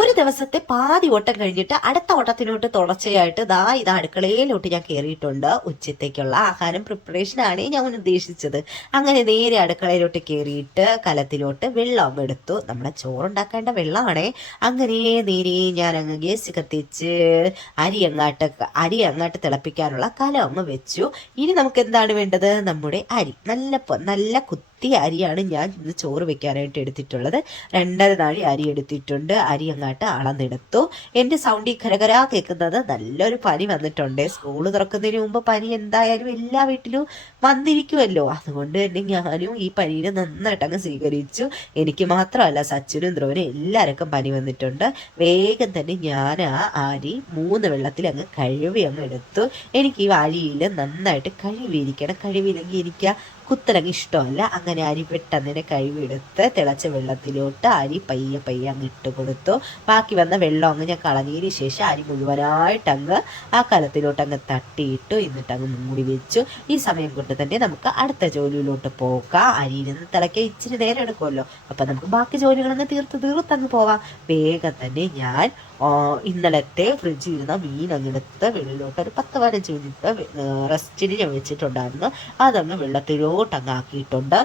ഒരു ദിവസത്തെ പാതി ഓട്ടം കഴിഞ്ഞിട്ട് അടുത്ത ഓട്ടത്തിലോട്ട് തുടർച്ചയായിട്ട് ഇതാ അടുക്കളയിലോട്ട് ഞാൻ കയറിയിട്ടുണ്ട്. ഉച്ചത്തേക്കുള്ള ആഹാരം പ്രിപ്പറേഷനാണ് ഞാൻ ഉദ്ദേശിച്ചത്. അങ്ങനെ നേരെ അടുക്കളയിലോട്ട് കയറിയിട്ട് കലത്തിലോട്ട് വെള്ളം എടുത്തു. നമ്മളെ ചോറുണ്ടാക്കേണ്ട വെള്ളമാണേ. അങ്ങനെ നേരെ ഞാൻ അങ്ങ് ഗ്യാസ് കത്തിച്ച് അരി അങ്ങാട്ട് തിളപ്പിക്കാനുള്ള കലം അങ്ങ് വെച്ചു. ഇനി നമുക്ക് എന്താണ് വേണ്ടത്? നമ്മുടെ അരി നല്ല കുത്തിയ അരിയാണ് ഞാൻ ഇന്ന് ചോറ് വെക്കാനായിട്ട് എടുത്തിട്ടുള്ളത്. 2.5 നാഴി അരി എടുത്തിട്ടുണ്ട്. അരി അങ്ങാട്ട് അളന്നെടുത്തു. എൻ്റെ സൗണ്ടിൽ ഖരഖരാ കേൾക്കുന്നത് നല്ലൊരു പനി വന്നിട്ടുണ്ട്. സ്കൂൾ തുറക്കുന്നതിന് മുമ്പ് പനി എന്തായാലും എല്ലാ വീട്ടിലും വന്നിരിക്കുമല്ലോ. അതുകൊണ്ട് തന്നെ ഞാനും ഈ പനീനെ നന്നായിട്ട് അങ്ങ് സ്വീകരിച്ചു. എനിക്ക് മാത്രമല്ല, സച്ചിനും ധ്രുവനും എല്ലാവർക്കും പനി വന്നിട്ടുണ്ട്. വേഗം തന്നെ ഞാൻ ആ അരി 3 വെള്ളത്തിൽ അങ്ങ് കഴുകി അങ്ങ് എടുത്തു. എനിക്ക് ഈ അരിയിൽ നന്നായിട്ട് കഴുകിയിരിക്കണം. കഴുകിയില്ലെങ്കിൽ എനിക്ക് കുത്തലങ്ങ് ഇഷ്ടമല്ല. അങ്ങനെ അരി പെട്ടെന്ന് കഴുകിയെടുത്ത് തിളച്ച വെള്ളത്തിലോട്ട് അരി പയ്യെ അങ്ങ് ഇട്ട് കൊടുത്തു. ബാക്കി വന്ന വെള്ളം അങ്ങ് ഞാൻ കളഞ്ഞതിന് ശേഷം അരി മുഴുവനായിട്ട് അങ്ങ് ആ കലത്തിലോട്ട് അങ്ങ് തട്ടിയിട്ടു. എന്നിട്ട് അങ്ങ് മൂടി വെച്ചു. ഈ സമയം കൊണ്ട് തന്നെ നമുക്ക് അടുത്ത ജോലിയിലോട്ട് പോകാം. അരിയിൽ നിന്ന് തിളയ്ക്കാൻ ഇച്ചിരി നേരം എടുക്കുമല്ലോ. അപ്പം നമുക്ക് ബാക്കി ജോലികളങ്ങ് തീർത്തങ്ങ് പോവാം. വേഗം തന്നെ ഞാൻ ഇന്നലത്തെ ഫ്രിഡ്ജിൽ ഇരുന്ന മീൻ അങ്ങെടുത്ത് വെള്ളിലോട്ട് ഒരു 10-15 മിനിറ്റ് റെസ്റ്റിന് ഞാൻ വെച്ചിട്ടുണ്ടായിരുന്നു. അതങ്ങ് വെള്ളത്തിലോട്ട് അങ്ങ് ആക്കിയിട്ടുണ്ട്.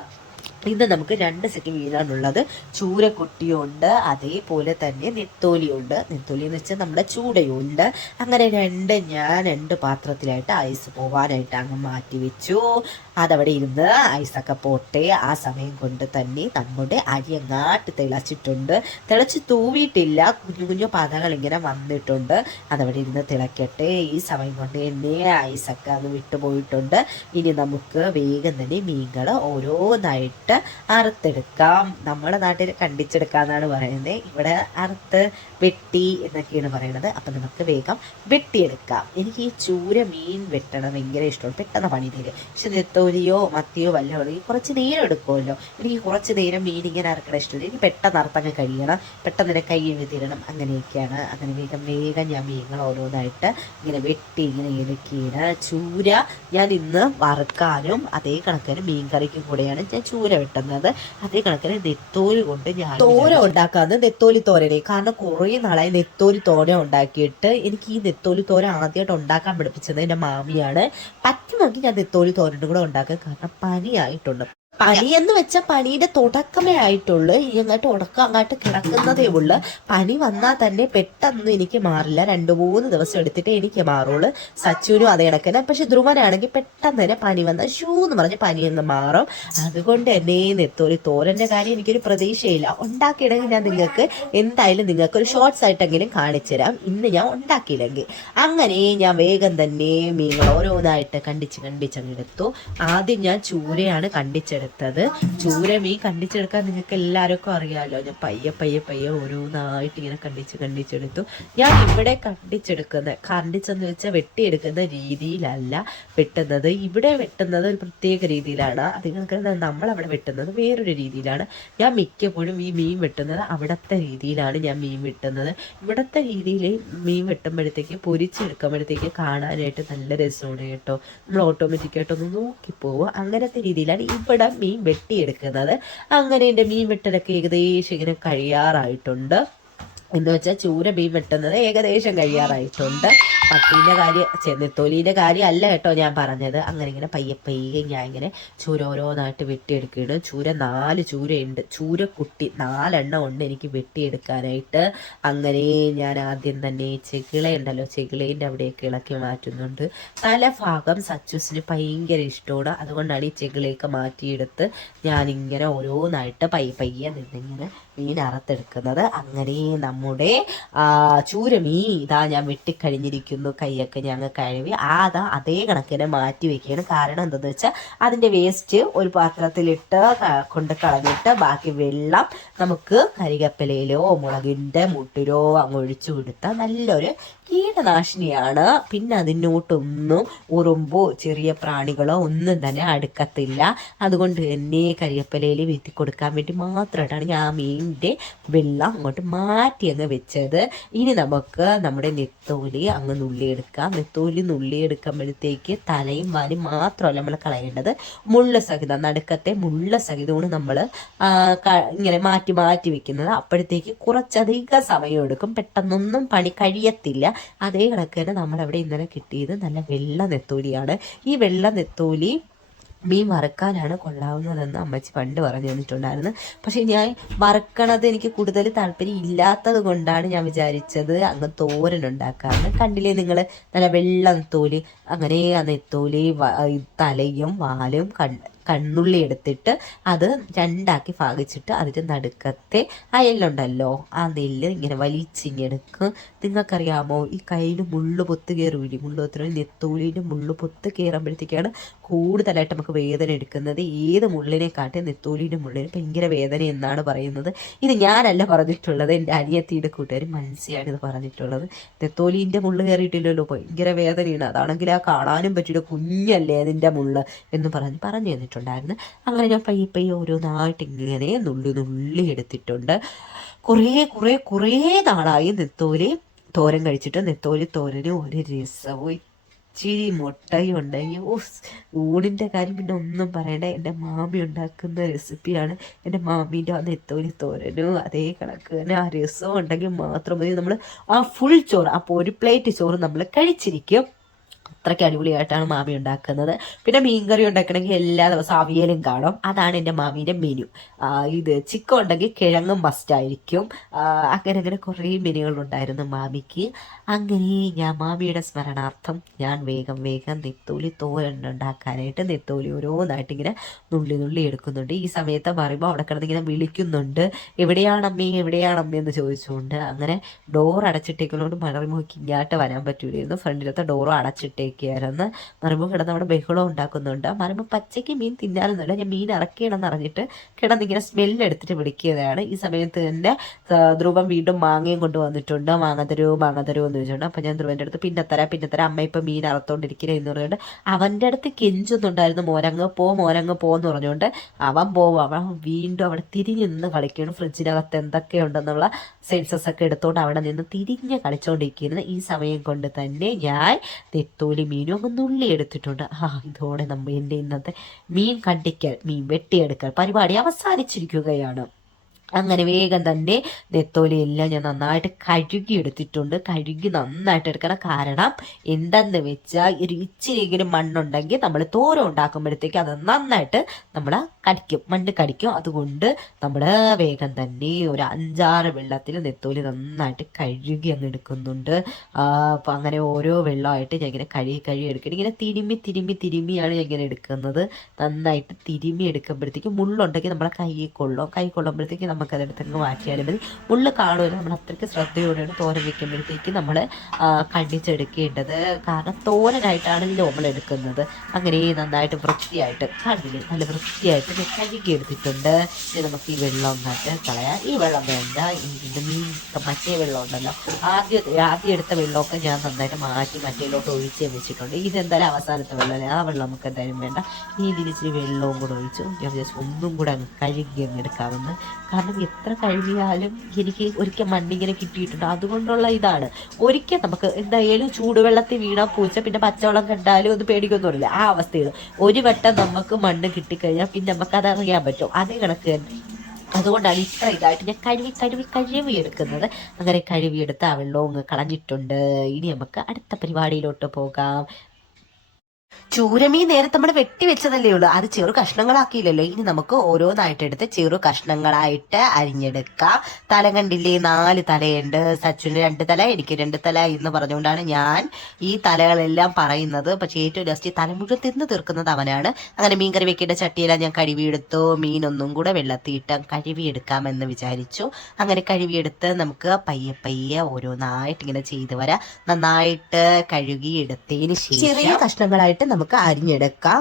ഇന്ന് നമുക്ക് 2 സെറ്റ് മീനാണുള്ളത്. ചൂരക്കുട്ടിയുണ്ട്, അതേപോലെ തന്നെ നെത്തോലിയുണ്ട്. നെത്തോലി എന്ന് വെച്ചാൽ നമ്മുടെ ചൂടയുണ്ട്. അങ്ങനെ ഞാൻ 2 പാത്രത്തിലായിട്ട് ഐസ് പോവാനായിട്ട് അങ്ങ് മാറ്റി വെച്ചു. അതവിടെ ഇരുന്ന് ഐസൊക്കെ പോട്ടെ. ആ സമയം കൊണ്ട് തന്നെ നമ്മുടെ അരി അങ്ങാട്ട് തിളച്ചിട്ടുണ്ട്. തിളച്ച് തൂവിയിട്ടില്ല, കുഞ്ഞു പതകൾ ഇങ്ങനെ വന്നിട്ടുണ്ട്. അതവിടെ ഇരുന്ന് തിളക്കട്ടെ. ഈ സമയം കൊണ്ട് തന്നെ ഐസൊക്കെ അങ്ങ് വിട്ടുപോയിട്ടുണ്ട്. ഇനി നമുക്ക് വേഗം തന്നെ മീനുകൾ ഓരോന്നായിട്ട് അറുത്തെടുക്കാം. നമ്മുടെ നാട്ടിൽ കണ്ടിച്ചെടുക്കാന്നാണ് പറയുന്നത്. ഇവിടെ അറുത്ത് വെട്ടി എന്നൊക്കെയാണ് പറയുന്നത്. അപ്പം നമുക്ക് വേഗം വെട്ടിയെടുക്കാം. എനിക്ക് ഈ ചൂര മീൻ വെട്ടണം ഭയങ്കര ഇഷ്ടമാണ്. പെട്ടെന്ന് പണി തരും. പക്ഷെ നെത്തോലിയോ മത്തിയോ വല്ലതും കുറച്ച് നേരം എടുക്കുമല്ലോ. എനിക്ക് കുറച്ച് നേരം മീൻ ഇങ്ങനെ അറക്കണം ഇഷ്ടമില്ല. എനിക്ക് പെട്ടെന്ന് അറുത്തങ്ങ് കഴിയണം, പെട്ടെന്ന് തന്നെ കൈ എഴുതിരണം. അങ്ങനെയൊക്കെയാണ്. അങ്ങനെ വേഗം ഞാൻ മീനുകൾ ഓരോന്നായിട്ട് ഇങ്ങനെ വെട്ടി ഇങ്ങനെ ഇടുക്കിയാണ്. ചൂര ഞാൻ ഇന്ന് വറുക്കാനും അതേ കണക്കിന് മീൻ കറിക്കും കൂടെയാണ് ഞാൻ ചൂര വെട്ടുന്നത്. അതേ കണക്കിന് നെത്തോലി കൊണ്ട് ഞാൻ തോര ഉണ്ടാക്കാന്ന് നെത്തോലി തോരനെ. കാരണം കുറേ നാളായി നെത്തോലി തോര ഉണ്ടാക്കിയിട്ട്. എനിക്ക് ഈ നെത്തോലി തോര ആദ്യമായിട്ട് ഉണ്ടാക്കാൻ പഠിപ്പിച്ചത് എൻ്റെ മാമിയാണ്. പറ്റുമെങ്കിൽ ഞാൻ നെത്തോലി തോരനും കൂടെ ഉണ്ടാക്കുക. കാരണം പനിയായിട്ടുണ്ട്. പനി എന്ന് വെച്ചാൽ പനിയുടെ തുടക്കമേ ആയിട്ടുള്ളൂ. അങ്ങാട്ട് കിടക്കുന്നതേ ഉള്ളു. പനി വന്നാൽ തന്നെ പെട്ടെന്ന് എനിക്ക് മാറില്ല. 2-3 ദിവസം എടുത്തിട്ട് എനിക്ക് മാറുള്ളൂ. സച്ചുവിനും അതേ കണക്കിന്. പക്ഷെ ധ്രുവനാണെങ്കിൽ പെട്ടെന്ന് തന്നെ പനി വന്നാൽ എന്ന് പറഞ്ഞ് പനി എന്ന് മാറും. അതുകൊണ്ട് തന്നെ നെത്തോലി തോരൻ്റെ കാര്യം എനിക്കൊരു പ്രതീക്ഷയില്ല. ഉണ്ടാക്കിയില്ലെങ്കിൽ ഞാൻ എന്തായാലും ഒരു ഷോർട്സ് ആയിട്ടെങ്കിലും കാണിച്ചു തരാം. ഇന്ന് ഞാൻ ഉണ്ടാക്കിയില്ലെങ്കിൽ. അങ്ങനെ ഞാൻ വേഗം തന്നെ മീനുകൾ ഓരോന്നായിട്ട് കണ്ടിച്ചെടുത്തു. ആദ്യം ഞാൻ ചൂരയാണ് കണ്ടിച്ചെടുത്തത്. ചൂര മീൻ കണ്ടിച്ചെടുക്കാൻ നിങ്ങൾക്ക് എല്ലാവർക്കും അറിയാമല്ലോ. ഞാൻ പയ്യെ ഓരോന്നായിട്ട് ഇങ്ങനെ കണ്ടിച്ചെടുത്തു. ഞാൻ ഇവിടെ കണ്ടിച്ചെന്ന് വെച്ചാൽ വെട്ടിയെടുക്കുന്ന രീതിയിലല്ല വെട്ടുന്നത്. ഇവിടെ വെട്ടുന്നത് ഒരു പ്രത്യേക രീതിയിലാണ്. അതുങ്ങൾക്ക് നമ്മളവിടെ വെട്ടുന്നത് വേറൊരു രീതിയിലാണ്. ഞാൻ മിക്കപ്പോഴും ഈ മീൻ വെട്ടുന്നത് അവിടുത്തെ രീതിയിലാണ് ഞാൻ മീൻ വെട്ടുന്നത്. ഇവിടുത്തെ രീതിയിൽ മീൻ വെട്ടുമ്പോഴത്തേക്ക് പൊരിച്ചെടുക്കുമ്പോഴത്തേക്ക് കാണാനായിട്ട് നല്ല രസമാണ് കേട്ടോ. നമ്മൾ ഓട്ടോമാറ്റിക്കായിട്ടൊന്ന് നോക്കിപ്പോവും. അങ്ങനത്തെ രീതിയിലാണ് ഇവിടെ മീൻ വെട്ടിയെടുക്കുന്നത്. അങ്ങനെ എൻ്റെ മീൻ വെട്ടലൊക്കെ ഏകദേശം ഇങ്ങനെ കഴിയാറായിട്ടുണ്ട്. എന്ന് വെച്ചാൽ ചൂര മീൻ വെട്ടുന്നത് ഏകദേശം കഴിയാറായിട്ടുണ്ട്. നെത്തോലീൻ്റെ കാര്യം അല്ല കേട്ടോ ഞാൻ പറഞ്ഞത്. അങ്ങനെ ഇങ്ങനെ പയ്യെ ഞാൻ ഇങ്ങനെ ചൂര ഓരോന്നായിട്ട് വെട്ടിയെടുക്കുകയാണ്. 4 ചൂരയുണ്ട്. ചൂരക്കുട്ടി 4 എണ്ണം ഉണ്ട് എനിക്ക് വെട്ടിയെടുക്കാനായിട്ട്. അങ്ങനെ ഞാൻ ആദ്യം തന്നെ ചെകിളയുണ്ടല്ലോ, ചെകിളേൻ്റെ അവിടെയൊക്കെ ഇളക്കി മാറ്റുന്നുണ്ട്. തലഭാഗം സച്ചൂസിന് ഭയങ്കര ഇഷ്ടമാണ്. അതുകൊണ്ടാണ് ഈ ചെകിളയൊക്കെ മാറ്റിയെടുത്ത് ഞാനിങ്ങനെ ഓരോന്നായിട്ട് പയ്യെ നിന്നിങ്ങനെ മീൻ അറുത്തെടുക്കുന്നത്. അങ്ങനെ നമ്മുടെ ചൂരമീൻ ഇതാ ഞാൻ വെട്ടിക്കഴിഞ്ഞിരിക്കുന്നു. വെക്കുന്നു, കൈയൊക്കെ ഞാൻ കഴുകി അതേ കണക്കിന് മാറ്റി വെക്കുകയാണ്. കാരണം എന്താണെന്ന് വെച്ചാൽ അതിൻ്റെ വേസ്റ്റ് ഒരു പാത്രത്തിലിട്ട് കൊണ്ട് കളഞ്ഞിട്ട് ബാക്കി വെള്ളം നമുക്ക് കരികപ്പലയിലോ മുളകിൻ്റെ മുട്ടിലോ അങ്ങ് ഒഴിച്ചു കൊടുത്താൽ നല്ലൊരു കീടനാശിനിയാണ്. പിന്നെ അതിനോട്ടൊന്നും ഉറുമ്പോ ചെറിയ പ്രാണികളോ ഒന്നും തന്നെ അടുക്കത്തില്ല. അതുകൊണ്ട് തന്നെ കരികപ്പലയിൽ വീത്തി കൊടുക്കാൻ വേണ്ടി മാത്രമായിട്ടാണ് ഞാൻ മീനിൻ്റെ വെള്ളം അങ്ങോട്ട് മാറ്റി അങ്ങ് വെച്ചത്. ഇനി നമുക്ക് നമ്മുടെ നെത്തോലി അങ്ങ് നുള്ളിയെടുക്കാം. നെത്തോലി നുള്ളിയെടുക്കുമ്പോഴത്തേക്ക് തലയും വാലും മാത്രമല്ല നമ്മൾ കളയേണ്ടത്, മുള്ള സഹിതം നടുക്കത്തെ മുള്ള സഹിതമാണ് നമ്മൾ ഇങ്ങനെ മാറ്റി മാറ്റി വെക്കുന്നത്. അപ്പോഴത്തേക്ക് കുറച്ചധികം സമയം എടുക്കും, പെട്ടെന്നൊന്നും പണി കഴിയത്തില്ല. അതേ കണക്ക് തന്നെ നമ്മളവിടെ ഇന്നലെ കിട്ടിയത് നല്ല വെള്ള നെത്തോലിയാണ്. ഈ വെള്ള നെത്തോലി മീൻ വറുക്കാനാണ് കൊള്ളാവുന്നതെന്ന് അമ്മച്ചി പണ്ട് പറഞ്ഞു തന്നിട്ടുണ്ടായിരുന്നു. പക്ഷേ ഞാൻ വറുക്കണത് എനിക്ക് കൂടുതൽ താല്പര്യം ഇല്ലാത്തത് കൊണ്ടാണ് ഞാൻ വിചാരിച്ചത് അങ്ങ് തോരനുണ്ടാക്കാമെന്ന്. കണ്ടില്ലേ നിങ്ങൾ, നല്ല വെള്ള നെത്തോലി. അങ്ങനെ ആ നെത്തോലി തലയും വാലും കണ്ണുള്ളി എടുത്തിട്ട് അത് രണ്ടാക്കി ഭാഗിച്ചിട്ട് അതിൻ്റെ നടുക്കത്തെ അയലുണ്ടല്ലോ ആ നെല്ല് ഇങ്ങനെ വലിച്ചിങ്ങെടുക്കും. നിങ്ങൾക്കറിയാമോ, ഈ കയ്യിൽ മുള്ളു പൊത്ത് കയറൂലി, മുള്ളു പൊത്തിന് നെത്തോലിൻ്റെ മുള്ളു പൊത്ത് കയറുമ്പോഴത്തേക്കാണ് കൂടുതലായിട്ട് നമുക്ക് വേദന എടുക്കുന്നത്. ഏത് മുള്ളിനെക്കാട്ടി നെത്തോലിൻ്റെ മുള്ളിന് ഭയങ്കര വേദന എന്നാണ് പറയുന്നത്. ഇത് ഞാനല്ല പറഞ്ഞിട്ടുള്ളത്, എൻ്റെ അനിയത്തിയുടെ കൂട്ടുകാർ മനസ്സിലാണ് ഇത് പറഞ്ഞിട്ടുള്ളത്. നെത്തോലിൻ്റെ മുള്ള് കയറിയിട്ടില്ലല്ലോ, ഭയങ്കര വേദനയാണ്, അതാണെങ്കിൽ ആ കാണാനും പറ്റില്ല, കുഞ്ഞല്ലേ അതിൻ്റെ മുള്ള് എന്ന് പറഞ്ഞു തന്നിട്ടുണ്ടായിരുന്നു. അങ്ങനെ ഞാൻ പയ്യെ ഓരോന്നായിട്ട് ഇങ്ങനെ നുള്ളി എടുത്തിട്ടുണ്ട്. കുറേ നാളായി നെത്തോലി തോരൻ കഴിച്ചിട്ട്. നെത്തോലി തോരന് ഒരു രസവും ഇച്ചിരി മുട്ടയും ഉണ്ടെങ്കിൽ ഊണിൻ്റെ കാര്യം പിന്നെ ഒന്നും പറയണ്ട. എൻ്റെ മാമി ഉണ്ടാക്കുന്ന റെസിപ്പിയാണ്. എൻ്റെ മാമീൻ്റെ ആ നെത്തോലി തോരനും അതേ കണക്ക് തന്നെ ആ രസവും ഉണ്ടെങ്കിൽ മാത്രം മതി നമ്മൾ ആ ഫുൾ ചോറ്, അപ്പോൾ ഒരു പ്ലേറ്റ് ചോറ് നമ്മൾ കഴിച്ചിരിക്കും. അത്രയ്ക്ക് അടിപൊളിയായിട്ടാണ് മാമി ഉണ്ടാക്കുന്നത്. പിന്നെ മീൻകറി ഉണ്ടാക്കണമെങ്കിൽ എല്ലാ ദിവസവും അവിയലും കാണും. അതാണ് എൻ്റെ മാമീൻ്റെ മെനു. ഇത് ചിക്കൻ ഉണ്ടെങ്കിൽ കിഴങ്ങും മസ്റ്റായിരിക്കും. അങ്ങനെ കുറേ മെനുകളുണ്ടായിരുന്നു മാമിക്ക്. അങ്ങനെ ഞാൻ മാമിയുടെ സ്മരണാർത്ഥം ഞാൻ വേഗം നെത്തോലി തോരൻ ഉണ്ടാക്കാനായിട്ട് നെത്തോലി ഓരോന്നായിട്ട് ഇങ്ങനെ നുള്ളി എടുക്കുന്നുണ്ട്. ഈ സമയത്ത് പറയുമ്പോൾ അവിടെ കിടന്നിങ്ങനെ വിളിക്കുന്നുണ്ട്, എവിടെയാണമ്മേ എന്ന് ചോദിച്ചുകൊണ്ട്. അങ്ങനെ ഡോർ അടച്ചിട്ടേക്കുന്നതുകൊണ്ട് മറിമോക്ക് ഇങ്ങോട്ട് വരാൻ പറ്റൂലായിരുന്നു. ഫ്രണ്ടിലത്തെ ഡോറും അടച്ചിട്ടേക്കായിരുന്നു. മറിമോ കിടന്ന് അവിടെ ബഹളം ഉണ്ടാക്കുന്നുണ്ട്. മറിമോ പച്ചയ്ക്ക് മീൻ തിന്നാനൊന്നുമില്ല, ഞാൻ മീൻ ഇറക്കിയണമെന്ന് അറിഞ്ഞിട്ട് കിടന്നിങ്ങനെ സ്മെല്ലെടുത്തിട്ട് വിളിക്കുന്നതാണ്. ഈ സമയത്ത് തന്നെ ധ്രുവം വീണ്ടും മാങ്ങയും കൊണ്ടുവന്നിട്ടുണ്ട്. മാങ്ങ തരുമോ എന്ന് ചോദിച്ചിട്ടുണ്ട്. അപ്പം ഞാൻ ധ്രുവൻ്റെ അടുത്ത് പിന്നെ തരാം അമ്മ ഇപ്പം മീൻ അറുത്തോണ്ടിരിക്കുന്നത് എന്ന് പറഞ്ഞുകൊണ്ട് അവൻ്റെ അടുത്ത് കെഞ്ചൊന്നുണ്ടായിരുന്നു, മോരങ്ങ് പോ എന്ന് പറഞ്ഞുകൊണ്ട്. അവൻ വീണ്ടും അവിടെ തിരിഞ്ഞ് നിന്ന് കളിക്കുകയാണ്. ഫ്രിഡ്ജിനകത്ത് എന്തൊക്കെയുണ്ടെന്നുള്ള സെൻസസ് ഒക്കെ എടുത്തുകൊണ്ട് അവിടെ നിന്ന് തിരിഞ്ഞ് കളിച്ചുകൊണ്ടിരിക്കുന്നത്. ഈ സമയം കൊണ്ട് തന്നെ ഞാൻ നെത്തോലി മീനും അങ്ങ് നുള്ളി എടുത്തിട്ടുണ്ട്. ഇതോടെ എൻ്റെ ഇന്നത്തെ മീൻ വെട്ടിയെടുക്കൽ പരിപാടി അവസാനിച്ചിരിക്കുകയാണ്. അങ്ങനെ വേഗം തന്നെ നെത്തോലിയെല്ലാം ഞാൻ നന്നായിട്ട് കഴുകി എടുത്തിട്ടുണ്ട്. കഴുകി നന്നായിട്ട് എടുക്കണം. കാരണം എന്തെന്ന് വെച്ചാൽ ഒരു ഇച്ചിരിയെങ്കിലും മണ്ണുണ്ടെങ്കിൽ നമ്മൾ തോരൻ ഉണ്ടാക്കുമ്പോഴത്തേക്ക് അത് നന്നായിട്ട് നമ്മൾ മണ്ണ് കടിക്കും. അതുകൊണ്ട് നമ്മൾ വേഗം തന്നെ ഒരു 5-6 വെള്ളത്തിൽ നെത്തോലി നന്നായിട്ട് കഴുകി അങ്ങ് എടുക്കുന്നുണ്ട്. അപ്പം അങ്ങനെ ഓരോ വെള്ളമായിട്ട് ഞാൻ ഇങ്ങനെ കഴുകി എടുക്കണം. ഇങ്ങനെ തിരുമ്മിയാണ് ഞാൻ ഇങ്ങനെ എടുക്കുന്നത്. നന്നായിട്ട് തിരുമ്മി എടുക്കുമ്പോഴത്തേക്ക് മുള്ളുണ്ടെങ്കിൽ നമ്മളെ കൈ കൊള്ളുമ്പോഴത്തേക്ക് നമുക്കതെടുത്തങ്ങ് മാറ്റിയാലും മതി. മുള്ള് കാണുമല്ലോ, നമ്മൾ അത്രയ്ക്ക് ശ്രദ്ധയോടെയാണ് തോരൻ വയ്ക്കുമ്പോഴത്തേക്ക് നമ്മൾ കണ്ടിച്ചെടുക്കേണ്ടത്. കാരണം തോരനായിട്ടാണ് നമ്മൾ എടുക്കുന്നത്. അങ്ങനെ നന്നായിട്ട് വൃത്തിയായിട്ട് കണ്ടില്ലേ, നല്ല വൃത്തിയായിട്ട് കഴുകി എടുത്തിട്ടുണ്ട്. ഇനി നമുക്ക് ഈ വെള്ളം ഒന്നായിട്ട് കളയാം. ഈ വെള്ളം വേണ്ട, ഇതിൻ്റെ മറ്റേ വെള്ളം ഉണ്ടല്ലോ, ആദ്യം എടുത്ത വെള്ളമൊക്കെ ഞാൻ നന്നായിട്ട് മാറ്റി മറ്റേലോട്ട് ഒഴിച്ച് വെച്ചിട്ടുണ്ട്. ഇതെന്തായാലും അവസാനത്തെ വെള്ളമല്ലേ, ആ വെള്ളം നമുക്ക് എന്തായാലും വേണ്ട. ഇനി ഇതിലിച്ചിരി വെള്ളവും കൂടെ ഒഴിച്ചു ഞാൻ വിചാരിച്ചു ഒന്നും കൂടെ അങ്ങ് കഴുകി അങ്ങ് എടുക്കാമെന്ന്. കാരണം എത്ര കഴുകിയാലും എനിക്ക് ഒരിക്കൽ മണ്ണിങ്ങനെ കിട്ടിയിട്ടുണ്ട്. അതുകൊണ്ടുള്ള ഇതാണ്. ഒരിക്കൽ നമുക്ക് എന്തായാലും ചൂടുവെള്ളത്തിൽ വീണാൽ പൂച്ച പിന്നെ പച്ചവെള്ളം കണ്ടാലും അത് പേടിക്കൊന്നുമില്ല. ആ അവസ്ഥയിൽ ഒരു വട്ടം നമുക്ക് മണ്ണ് കിട്ടിക്കഴിഞ്ഞാൽ പിന്നെ നമുക്കത് അറിയാൻ പറ്റും. അതേ കണക്ക് തന്നെ. അതുകൊണ്ടാണ് ഇത്ര ഇതായിട്ട് ഞാൻ കഴുകി എടുക്കുന്നത്. അങ്ങനെ കഴുകിയെടുത്ത് ആ വെള്ളവും കളഞ്ഞിട്ടുണ്ട്. ഇനി നമുക്ക് അടുത്ത പരിപാടിയിലോട്ട് പോകാം. ചൂരമീൻ നേരത്തെ നമ്മൾ വെട്ടി വെച്ചതല്ലേ ഉള്ളൂ, അത് ചെറു കഷ്ണങ്ങളാക്കിയില്ലല്ലോ. ഇനി നമുക്ക് ഓരോന്നായിട്ട് എടുത്ത് ചെറു കഷ്ണങ്ങളായിട്ട് അരിഞ്ഞെടുക്കാം. തല കണ്ടില്ലേ, 4 തലയുണ്ട്. സച്ചുന് 2 തല, എനിക്ക് 2 തല എന്ന് പറഞ്ഞുകൊണ്ടാണ് ഞാൻ ഈ തലകളെല്ലാം പറയുന്നത്. പക്ഷേ ഏറ്റവും ലാസ്റ്റ് തല മുഴുവൻ തിന്ന് തീർക്കുന്നത് അവനാണ്. അങ്ങനെ മീൻ കറി വെക്കേണ്ട ചട്ടിയെല്ലാം ഞാൻ കഴുകിയെടുത്തു. മീനൊന്നും കൂടെ വെള്ളത്തിയിട്ട് കഴുകിയെടുക്കാമെന്ന് വിചാരിച്ചു. അങ്ങനെ കഴുകിയെടുത്ത് നമുക്ക് പയ്യെ പയ്യെ ഓരോന്നായിട്ട് ഇങ്ങനെ ചെയ്ത് വരാം. നന്നായിട്ട് കഴുകിയെടുത്തതിന് ശേഷം ചെറിയ കഷ്ണങ്ങളായിട്ട് നമുക്ക് അരിഞ്ഞെടുക്കാം.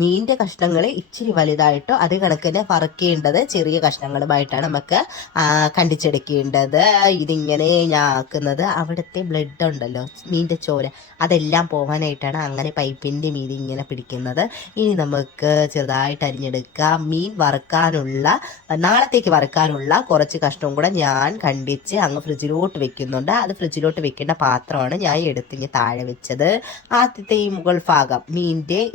മീനിന്റെ കഷ്ണങ്ങൾ ഇച്ചിരി വലുതായിട്ടോ അതേ കണക്കിന് വറക്കേണ്ടത് ചെറിയ കഷ്ണങ്ങളുമായിട്ടാണ് നമുക്ക് കണ്ടിച്ചെടുക്കേണ്ടത്. ഇതിങ്ങനെ ഞാൻ ആക്കുന്നത് അവിടുത്തെ ബ്ലഡ് ഉണ്ടല്ലോ, മീനിന്റെ ചോര, അതെല്ലാം പോകാനായിട്ടാണ് അങ്ങനെ പൈപ്പിന്റെ മീതി ഇങ്ങനെ പിടിക്കുന്നത്. ഇനി നമുക്ക് ചെറുതായിട്ട് അരിഞ്ഞെടുക്കാം. മീൻ വറുക്കാനുള്ള, നാളത്തേക്ക് വറുക്കാനുള്ള കുറച്ച് കഷ്ണവും കൂടെ ഞാൻ കണ്ടിച്ച് അങ്ങ് ഫ്രിഡ്ജിലോട്ട് വെക്കുന്നുണ്ട്. അത് ഫ്രിഡ്ജിലോട്ട് വെക്കേണ്ട പാത്രമാണ് ഞാൻ എടുത്തിങ്ങ് താഴെ വെച്ചത്. ആദ്യത്തെ ഈ മുകൾ ഭാഗം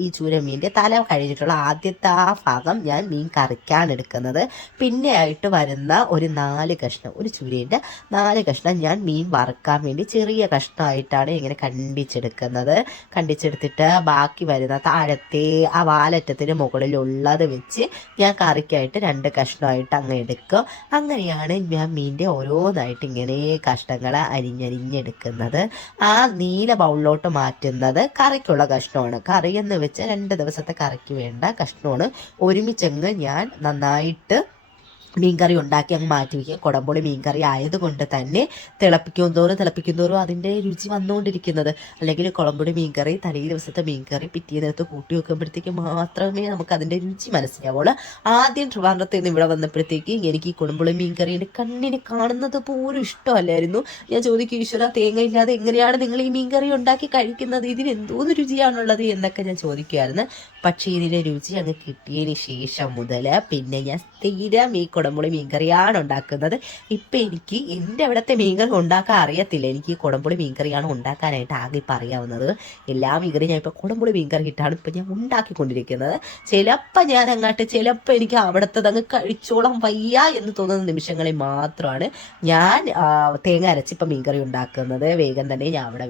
ഈ ചൂരമീൻ്റെ തല കഴിഞ്ഞിട്ടുള്ള ആദ്യത്തെ ആ ഭാഗം ഞാൻ മീൻ കറിക്കാൻ എടുക്കുന്നത്. പിന്നെ ആയിട്ട് വരുന്ന ഒരു 4 കഷ്ണം, ഒരു ചൂരേൻ്റെ 4 കഷ്ണം ഞാൻ മീൻ വറുക്കാൻ വേണ്ടി ചെറിയ കഷ്ണമായിട്ടാണ് ഇങ്ങനെ കണ്ടിച്ചെടുക്കുന്നത്. കണ്ടിച്ചെടുത്തിട്ട് ബാക്കി വരുന്ന താഴത്തെ ആ വാലറ്റത്തിന് മുകളിലുള്ളത് വെച്ച് ഞാൻ കറിക്കായിട്ട് 2 കഷ്ണമായിട്ട് അങ്ങ് എടുക്കും. അങ്ങനെയാണ് ഞാൻ മീനിൻ്റെ ഓരോന്നായിട്ട് ഇങ്ങനെ കഷ്ണങ്ങൾ അരിഞ്ഞെടുക്കുന്നത്. ആ നീല ബൗളിലോട്ട് മാറ്റുന്നത് കറിക്കുള്ള കഷ്ണമാണ്. കറി എന്ന് വെച്ചാൽ 2 ദിവസത്തെ കറിക്ക് വേണ്ട കഷ്ണമാണ്. ഒരുമിച്ചങ്ങ് ഞാൻ നന്നായിട്ട് മീൻകറി ഉണ്ടാക്കി അങ്ങ് മാറ്റി വയ്ക്കുക. കുടംപുളി മീൻകറി ആയതുകൊണ്ട് തന്നെ തിളപ്പിക്കും തോറും അതിൻ്റെ രുചി വന്നുകൊണ്ടിരിക്കുന്നത്. അല്ലെങ്കിൽ കുളമ്പുളി മീൻകറി തലേ ദിവസത്തെ മീൻകറി പിറ്റേന്നേരത്ത് കൂട്ടി വെക്കുമ്പോഴത്തേക്ക് മാത്രമേ നമുക്ക് അതിൻ്റെ രുചി മനസ്സിലാവുള്ളൂ. ആദ്യം ട്രിവാൻഡ്രത്ത് നിന്ന് ഇവിടെ വന്നപ്പോഴത്തേക്ക് എനിക്ക് ഈ കുടംപുളി മീൻകറി എൻ്റെ കണ്ണിന് കാണുന്നത് പോലും ഇഷ്ടമല്ലായിരുന്നു. ഞാൻ ചോദിക്കും, ഈശ്വര, തേങ്ങ ഇല്ലാതെ എങ്ങനെയാണ് നിങ്ങൾ ഈ മീൻകറി ഉണ്ടാക്കി കഴിക്കുന്നത്? ഇതിന് എന്തോന്ന് രുചിയാണുള്ളത് എന്നൊക്കെ ഞാൻ ചോദിക്കുമായിരുന്നു. പക്ഷേ ഇതിൻ്റെ രുചി അങ്ങ് കിട്ടിയതിന് ശേഷം മുതൽ പിന്നെ ഞാൻ സ്ഥിരം ഈ കുടംപുളി മീൻകറിയാണ് ഉണ്ടാക്കുന്നത്. ഇപ്പം എനിക്ക് എൻ്റെ അവിടുത്തെ മീൻകറി ഉണ്ടാക്കാൻ അറിയത്തില്ല. എനിക്ക് ഈ കുടംപുളി മീൻകറിയാണ് ഉണ്ടാക്കാനായിട്ട് ആകെ ഇപ്പം അറിയാവുന്നത്. എല്ലാ മീൻകറി ഞാൻ ഇപ്പോൾ കുടംപുളി മീൻകറി ഇട്ടാണ് ഇപ്പം ഞാൻ ഉണ്ടാക്കിക്കൊണ്ടിരിക്കുന്നത്. ചിലപ്പോൾ ഞാൻ ചിലപ്പോൾ എനിക്ക് അവിടുത്തെ അങ്ങ് കഴിച്ചോളം വയ്യ എന്ന് തോന്നുന്ന നിമിഷങ്ങളിൽ മാത്രമാണ് ഞാൻ തേങ്ങ അരച്ചിപ്പം മീൻകറി ഉണ്ടാക്കുന്നത്. വേഗം തന്നെ ഞാൻ അവിടെ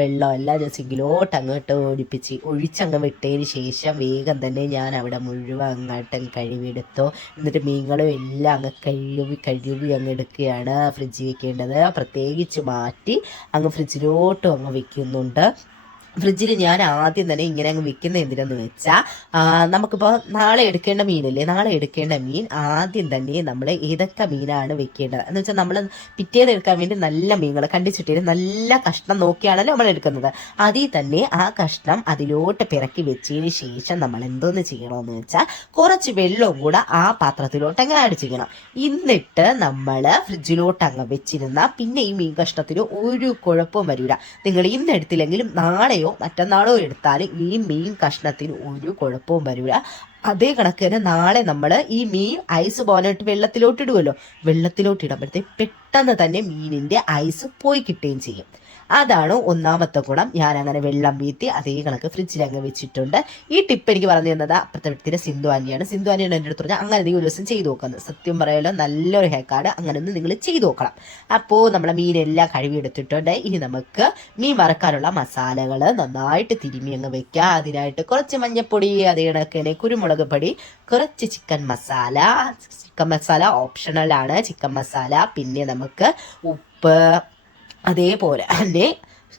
വെള്ളമെല്ലാം ഞാൻ സിങ്കിലോട്ട് അങ്ങോട്ട് ഒഴിച്ചങ്ങ് വിട്ടതിന് ശേഷം വേഗം തന്നെ ഞാൻ അവിടെ മുഴുവൻ അങ്ങോട്ടും കഴുകിയെടുത്തു. എന്നിട്ട് മീനുകളും എല്ലാം അങ്ങ് കഴുകി അങ്ങ് എടുക്കുകയാണ്. ഫ്രിഡ്ജിൽ വെക്കേണ്ടത് പ്രത്യേകിച്ച് മാറ്റി അങ്ങ് ഫ്രിഡ്ജിലോട്ടും അങ്ങ് വെക്കുന്നുണ്ട്. ഫ്രിഡ്ജിൽ ഞാൻ ആദ്യം തന്നെ ഇങ്ങനെ അങ്ങ് വെക്കുന്ന എന്തിനെന്ന് വെച്ചാൽ, നമുക്കിപ്പോൾ നാളെ എടുക്കേണ്ട മീനില്ലേ, നാളെ എടുക്കേണ്ട മീൻ ആദ്യം തന്നെ നമ്മൾ ഏതൊക്കെ മീനാണ് വെക്കേണ്ടത് എന്ന് വെച്ചാൽ, നമ്മൾ പിറ്റേന്ന് എടുക്കാൻ വേണ്ടി നല്ല മീനുകൾ കണ്ടിച്ചിട്ട് നല്ല കഷ്ണം നോക്കിയാണല്ലോ നമ്മൾ എടുക്കുന്നത്. അതിൽ തന്നെ ആ കഷ്ണം അതിലോട്ട് പിറക്കി വെച്ചതിന് ശേഷം നമ്മൾ എന്തോന്ന് ചെയ്യണമെന്ന് വെച്ചാൽ, കുറച്ച് വെള്ളവും കൂടെ ആ പാത്രത്തിലോട്ട് അങ്ങ് ആഡ് ചെയ്യണം. എന്നിട്ട് നമ്മൾ ഫ്രിഡ്ജിലോട്ട് അങ്ങ് വെച്ചിരുന്ന പിന്നെ ഈ മീൻ കഷ്ണത്തിന് ഒരു കുഴപ്പവും വരില്ല. നിങ്ങൾ ഇന്ന് എടുത്തില്ലെങ്കിലും നാളെയോ മറ്റന്നാളോ എടുത്താൽ ഈ മീൻ കഷ്ണത്തിന് ഒരു കുഴപ്പവും വരില്ല. അതേ കണക്ക് തന്നെ നാളെ നമ്മൾ ഈ മീൻ ഐസ് പോകാനായിട്ട് വെള്ളത്തിലോട്ട് ഇടുമല്ലോ, വെള്ളത്തിലോട്ട് ഇടുമ്പോഴത്തേക്ക് പെട്ടെന്ന് തന്നെ മീനിൻ്റെ ഐസ് പോയി കിട്ടുകയും ചെയ്യും. അതാണ് ഒന്നാമത്തെ ഗുണം. ഞാൻ അങ്ങനെ വെള്ളം വീത്തി അതേ കണക്ക് ഫ്രിഡ്ജിൽ അങ്ങ് വെച്ചിട്ടുണ്ട്. ഈ ടിപ്പ് എനിക്ക് പറഞ്ഞു തന്നത് അപ്പുറത്തെ വീട്ടിലെ സിന്ധു ആൻ്റിയാണ് എൻ്റെ അടുത്ത് പറഞ്ഞാൽ അങ്ങനെ നീ ഒരു ദിവസം ചെയ്ത് നോക്കുന്നത്. സത്യം പറയാലോ, നല്ലൊരു ഹേക്കാണ്. അങ്ങനെ ഒന്ന് നിങ്ങൾ ചെയ്ത് നോക്കണം. അപ്പോൾ നമ്മളെ മീനെല്ലാം കഴുകിയെടുത്തിട്ടുണ്ട്. ഇനി നമുക്ക് മീൻ വറക്കാനുള്ള മസാലകൾ നന്നായിട്ട് തിരുമ്മി അങ്ങ് വെക്കുക. അതിനായിട്ട് കുറച്ച് മഞ്ഞൾപ്പൊടി, അതേ കണക്കിന് കുരുമുളക് പൊടി, കുറച്ച് ചിക്കൻ മസാല ഓപ്ഷണലാണ്. ചിക്കൻ മസാല, പിന്നെ നമുക്ക് ഉപ്പ്, അതേപോലെ തന്നെ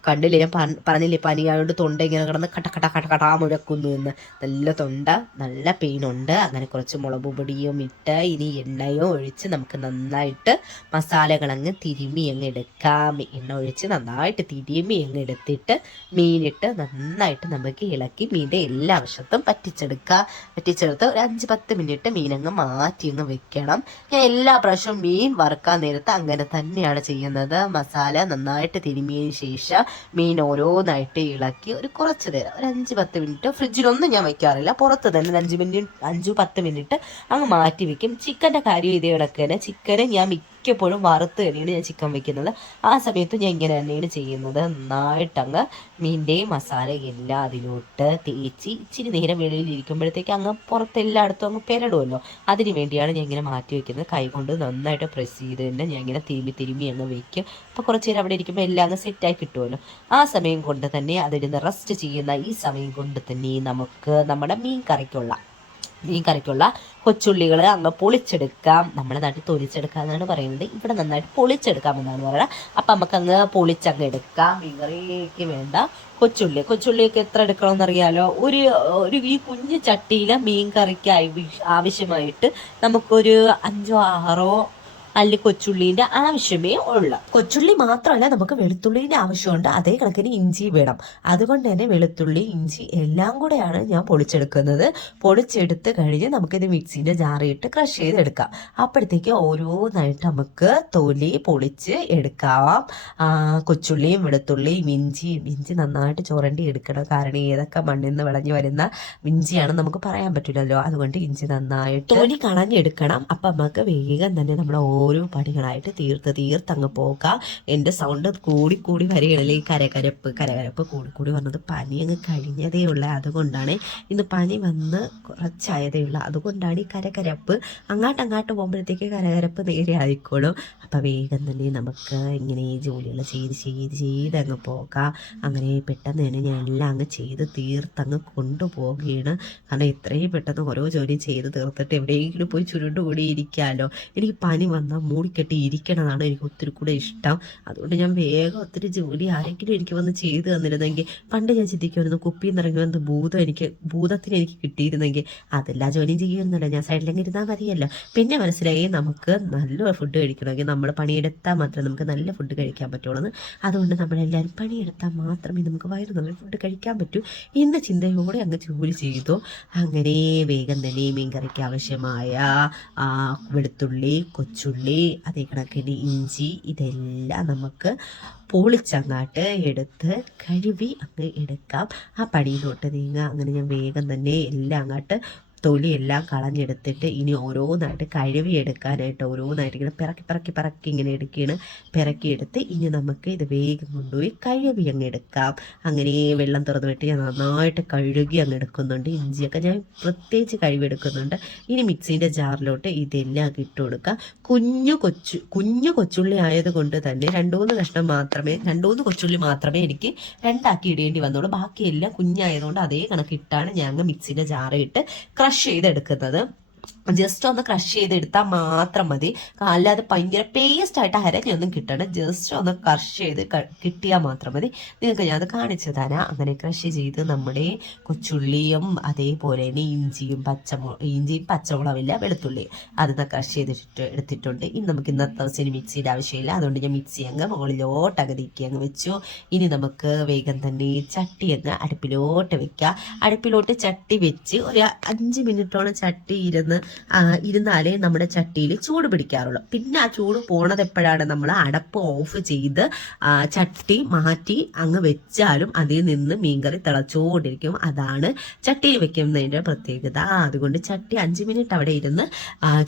കണ്ടില്ലേ, ഞാൻ പറഞ്ഞില്ലേ പനിയായോണ്ട് തൊണ്ട ഇങ്ങനെ കിടന്ന് കട്ട മുഴക്കുന്നു എന്ന്. നല്ല തൊണ്ട, നല്ല പെയിനുണ്ട്. അങ്ങനെ കുറച്ച് മുളക് പൊടിയും ഇട്ട് ഇനി എണ്ണയോ ഒഴിച്ച് നമുക്ക് നന്നായിട്ട് മസാലകളങ്ങ് തിരുമ്മി അങ്ങ് എടുക്കാം. എണ്ണ ഒഴിച്ച് നന്നായിട്ട് തിരുമ്മി അങ്ങ് എടുത്തിട്ട് മീനിട്ട് നന്നായിട്ട് നമുക്ക് ഇളക്കി മീനിൻ്റെ എല്ലാ വശത്തും പറ്റിച്ചെടുത്ത് ഒരു 5-10 മിനിറ്റ് മീനങ്ങ് മാറ്റി അങ്ങ് വെക്കണം. ഞാൻ എല്ലാ പ്രാവശ്യവും മീൻ വറുക്കാൻ നേരത്ത് അങ്ങനെ തന്നെയാണ് ചെയ്യുന്നത്. മസാല നന്നായിട്ട് തിരുമ്മിയതിന് ശേഷം മീൻ ഓരോന്നായിട്ട് ഇളക്കി ഒരു കുറച്ച് നേരം, ഒരു 5-10 മിനിറ്റ് ഫ്രിഡ്ജിലൊന്നും ഞാൻ വയ്ക്കാറില്ല, പുറത്ത് തന്നെ 5-10 മിനിറ്റ് അങ്ങ് മാറ്റി വെക്കും. ചിക്കൻ്റെ കാര്യം ഇതേ കണക്ക് തന്നെ. ചിക്കന് ഞാൻ മിക്കപ്പോഴും വറുത്ത് തന്നെയാണ് ഞാൻ ചിക്കൻ വെക്കുന്നത്. ആ സമയത്ത് ഞാൻ ഇങ്ങനെ തന്നെയാണ് ചെയ്യുന്നത്. നന്നായിട്ടങ്ങ് മീൻ്റെയും മസാല എല്ലാം അതിലോട്ട് തേച്ച് ഇച്ചിരി നേരം വെളിയിൽ ഇരിക്കുമ്പോഴത്തേക്ക് അങ്ങ് പുറത്തെല്ലായിടത്തും അങ്ങ് പെരടുമല്ലോ. അതിന് വേണ്ടിയാണ് ഞാൻ ഇങ്ങനെ മാറ്റി വെക്കുന്നത്. കൈ കൊണ്ട് നന്നായിട്ട് പ്രസ് ചെയ്ത് തന്നെ ഞാൻ ഇങ്ങനെ തിരുമ്മി അങ്ങ് വെക്കും. അപ്പോൾ കുറച്ച് നേരം അവിടെ ഇരിക്കുമ്പോൾ എല്ലാം അങ്ങ് സെറ്റായി കിട്ടുമല്ലോ. ആ സമയം കൊണ്ട് തന്നെ അതിരുന്ന് റെസ്റ്റ് ചെയ്യുന്ന ഈ സമയം കൊണ്ട് തന്നെ നമുക്ക് നമ്മുടെ മീൻ കറിക്കുള്ള കൊച്ചുള്ളികൾ അങ്ങ് പൊളിച്ചെടുക്കാം. നമ്മുടെ നാട്ടിൽ തൊലിച്ചെടുക്കുക എന്നാണ് പറയുന്നത്, ഇവിടെ നന്നായിട്ട് പൊളിച്ചെടുക്കാമെന്നാണ് പറയുന്നത്. അപ്പം നമുക്കങ്ങ് പൊളിച്ചങ്ങ് എടുക്കാം. മീൻ കറിക്ക് വേണ്ട കൊച്ചുള്ളിയൊക്കെ എത്ര എടുക്കണമെന്നറിയാലോ. ഒരു ഈ കുഞ്ഞു ചട്ടിയിൽ മീൻ കറിക്ക് ആവശ്യമായിട്ട് നമുക്കൊരു 5-6 അല്ലി കൊച്ചുള്ളീൻ്റെ ആവശ്യമേ ഉള്ളൂ. കൊച്ചുള്ളി മാത്രമല്ല, നമുക്ക് വെളുത്തുള്ളീൻ്റെ ആവശ്യമുണ്ട്. അതേ കണക്കിന് ഇഞ്ചി വേണം. അതുകൊണ്ട് തന്നെ വെളുത്തുള്ളി, ഇഞ്ചി എല്ലാം കൂടെയാണ് ഞാൻ പൊളിച്ചെടുക്കുന്നത്. പൊളിച്ചെടുത്ത് കഴിഞ്ഞ് നമുക്കിത് മിക്സിൻ്റെ ജാറിയിട്ട് ക്രഷ് ചെയ്തെടുക്കാം. അപ്പോഴത്തേക്ക് ഓരോന്നായിട്ട് നമുക്ക് തൊലി പൊളിച്ച് എടുക്കാം. കൊച്ചുള്ളിയും വെളുത്തുള്ളിയും ഇഞ്ചി നന്നായിട്ട് ചുരണ്ടി എടുക്കണം. കാരണം ഏതൊക്കെ മണ്ണിൽ നിന്ന് വിളഞ്ഞു വരുന്ന ഇഞ്ചിയാണ് നമുക്ക് പറയാൻ പറ്റില്ലല്ലോ. അതുകൊണ്ട് ഇഞ്ചി നന്നായിട്ട് തൊലി കളഞ്ഞെടുക്കണം. അപ്പം നമുക്ക് വേഗം തന്നെ നമ്മുടെ ഓരോ പണികളായിട്ട് തീർത്തങ്ങ് പോകാം. എൻ്റെ സൗണ്ട് കൂടി വരികയാണെങ്കിൽ ഈ കരകരപ്പ് കൂടി വന്നത് പനി അങ്ങ് കഴിഞ്ഞതേ ഉള്ളൂ. അതുകൊണ്ടാണ് ഇന്ന് പനി വന്ന് കുറച്ചായതേ ഉള്ളൂ. അതുകൊണ്ടാണ് ഈ കരകരപ്പ്. അങ്ങോട്ട് പോകുമ്പോഴത്തേക്ക് കരകരപ്പ് നേരെ ആയിക്കോളും. അപ്പം വേഗം തന്നെ നമുക്ക് ഇങ്ങനെ ഈ ജോലികൾ ചെയ്ത് അങ്ങ് പോകാം. അങ്ങനെ പെട്ടെന്ന് തന്നെ ഞാൻ എല്ലാം അങ്ങ് ചെയ്ത് തീർത്തങ്ങ് കൊണ്ടുപോവുകയാണ്. കാരണം എത്രയും പെട്ടെന്ന് ഓരോ ജോലിയും ചെയ്ത് തീർത്തിട്ട് എവിടെയെങ്കിലും പോയി ചുരുണ്ടുകൂടി ഇരിക്കാമല്ലോ. എനിക്ക് പനി വന്നാൽ മൂടിക്കെട്ടി ഇരിക്കണതാണ് എനിക്ക് ഒത്തിരി കൂടെ ഇഷ്ടം. അതുകൊണ്ട് ഞാൻ വേഗം ഒത്തിരി ജോലി ആരെങ്കിലും എനിക്ക് വന്ന് ചെയ്ത് തന്നിരുന്നെങ്കിൽ. പണ്ട് ഞാൻ ചിന്തിക്കുമായിരുന്നു, കുപ്പിയിൽ നിന്ന് ഇറങ്ങി വന്ന് ഭൂതത്തിന് എനിക്ക് കിട്ടിയിരുന്നെങ്കിൽ അതെല്ലാ ജോലിയും ചെയ്യുമായിരുന്നല്ലോ, ഞാൻ സൈഡിലെങ്കിൽ ഇരുന്നാൽ മതിയല്ലോ. പിന്നെ മനസ്സിലായി നമുക്ക് നല്ല ഫുഡ് കഴിക്കണമെങ്കിൽ നമ്മൾ പണിയെടുത്താൽ മാത്രമേ നമുക്ക് നല്ല ഫുഡ് കഴിക്കാൻ പറ്റുള്ളൂ. അതുകൊണ്ട് നമ്മളെല്ലാവരും പണിയെടുത്താൽ മാത്രമേ നമുക്ക് വയറ് നല്ല ഫുഡ് കഴിക്കാൻ പറ്റൂ എന്ന ചിന്തയോടെ അങ്ങ് ജോലി ചെയ്തു. അങ്ങനെ വേഗം തന്നെ മീൻ കറിക്ക് ആവശ്യമായ വെളുത്തുള്ളി, കൊച്ചുള്ളി, അതേ കണക്കിന് ഇഞ്ചി, ഇതെല്ലാം നമുക്ക് പൊളിച്ചങ്ങാട്ട് എടുത്ത് കഴുകി അങ്ങ് എടുക്കാം. ആ പണിയിലോട്ട് നീങ്ങാം. അങ്ങനെ ഞാൻ വേഗം തന്നെ എല്ലാം അങ്ങോട്ട് തൊലിയെല്ലാം കളഞ്ഞെടുത്തിട്ട് ഇനി ഓരോന്നായിട്ട് കഴുകിയെടുക്കാനായിട്ട് ഓരോന്നായിട്ട് ഇങ്ങനെ പിറക്കി ഇങ്ങനെ എടുക്കുകയാണ്. പിറക്കിയെടുത്ത് ഇനി നമുക്ക് ഇത് വേഗം കൊണ്ടുപോയി കഴുകി അങ്ങ് എടുക്കാം. അങ്ങനെ വെള്ളം തുറന്ന് വിട്ട് ഞാൻ നന്നായിട്ട് കഴുകി അങ്ങ് എടുക്കുന്നുണ്ട്. ഇഞ്ചിയൊക്കെ ഞാൻ പ്രത്യേകിച്ച് കഴുകിയെടുക്കുന്നുണ്ട്. ഇനി മിക്സീൻ്റെ ജാറിലോട്ട് ഇതെല്ലാം ഇട്ട് കൊടുക്കാം. കുഞ്ഞു കൊച്ചുള്ളി ആയതുകൊണ്ട് തന്നെ 2-3 കൊച്ചുള്ളി മാത്രമേ എനിക്ക് 2 ആക്കി ഇടേണ്ടി വന്നുള്ളൂ. ബാക്കിയെല്ലാം കുഞ്ഞായതുകൊണ്ട് അതേ കണക്കിട്ടാണ് ഞാൻ മിക്സിൻ്റെ ജാറിട്ട് ക്രഷ് ചെയ്തെടുക്കുന്നത്. ജസ്റ്റ് ഒന്ന് ക്രഷ് ചെയ്തെടുത്താൽ മാത്രം മതി. അല്ലാതെ ഭയങ്കര പേസ്റ്റായിട്ട് അരഞ്ഞൊന്നും കിട്ടണം. ജസ്റ്റ് ഒന്ന് ക്രഷ് ചെയ്ത് കിട്ടിയാൽ മാത്രം മതി. നിങ്ങൾക്ക് ഞാൻ അത് കാണിച്ചു തരാം. അങ്ങനെ ക്രഷ് ചെയ്ത് നമ്മുടെ കൊച്ചുള്ളിയും അതേപോലെ തന്നെ ഇഞ്ചിയും പച്ചമുളകില്ല വെളുത്തുള്ളി അതൊന്ന് ക്രഷ് ചെയ്തിട്ട് എടുത്തിട്ടുണ്ട്. ഇനി നമുക്ക് ഇന്നത്തെ ദിവസം മിക്സിയുടെ ആവശ്യമില്ല. അതുകൊണ്ട് ഞാൻ മിക്സി അങ്ങ് മുകളിലോട്ട് അകതിക്കി അങ്ങ് വെച്ചു. ഇനി നമുക്ക് വേഗം തന്നെ ചട്ടി അങ്ങ് അടുപ്പിലോട്ട് വെക്കാം. അടുപ്പിലോട്ട് ചട്ടി വെച്ച് ഒരു 5 മിനിറ്റോളം ചട്ടി ഇരുന്നാലേ നമ്മുടെ ചട്ടിയിൽ ചൂട് പിടിക്കാറുള്ളൂ. പിന്നെ ആ ചൂട് പോണത് എപ്പോഴാണ്? നമ്മൾ അടപ്പ് ഓഫ് ചെയ്ത് ചട്ടി മാറ്റി അങ്ങ് വെച്ചാലും അതിൽ നിന്ന് മീൻകറി തിളച്ചുകൊണ്ടിരിക്കും. അതാണ് ചട്ടിയിൽ വെക്കുന്നതിൻ്റെ പ്രത്യേകത. അതുകൊണ്ട് ചട്ടി 5 മിനിറ്റ് അവിടെ ഇരുന്ന്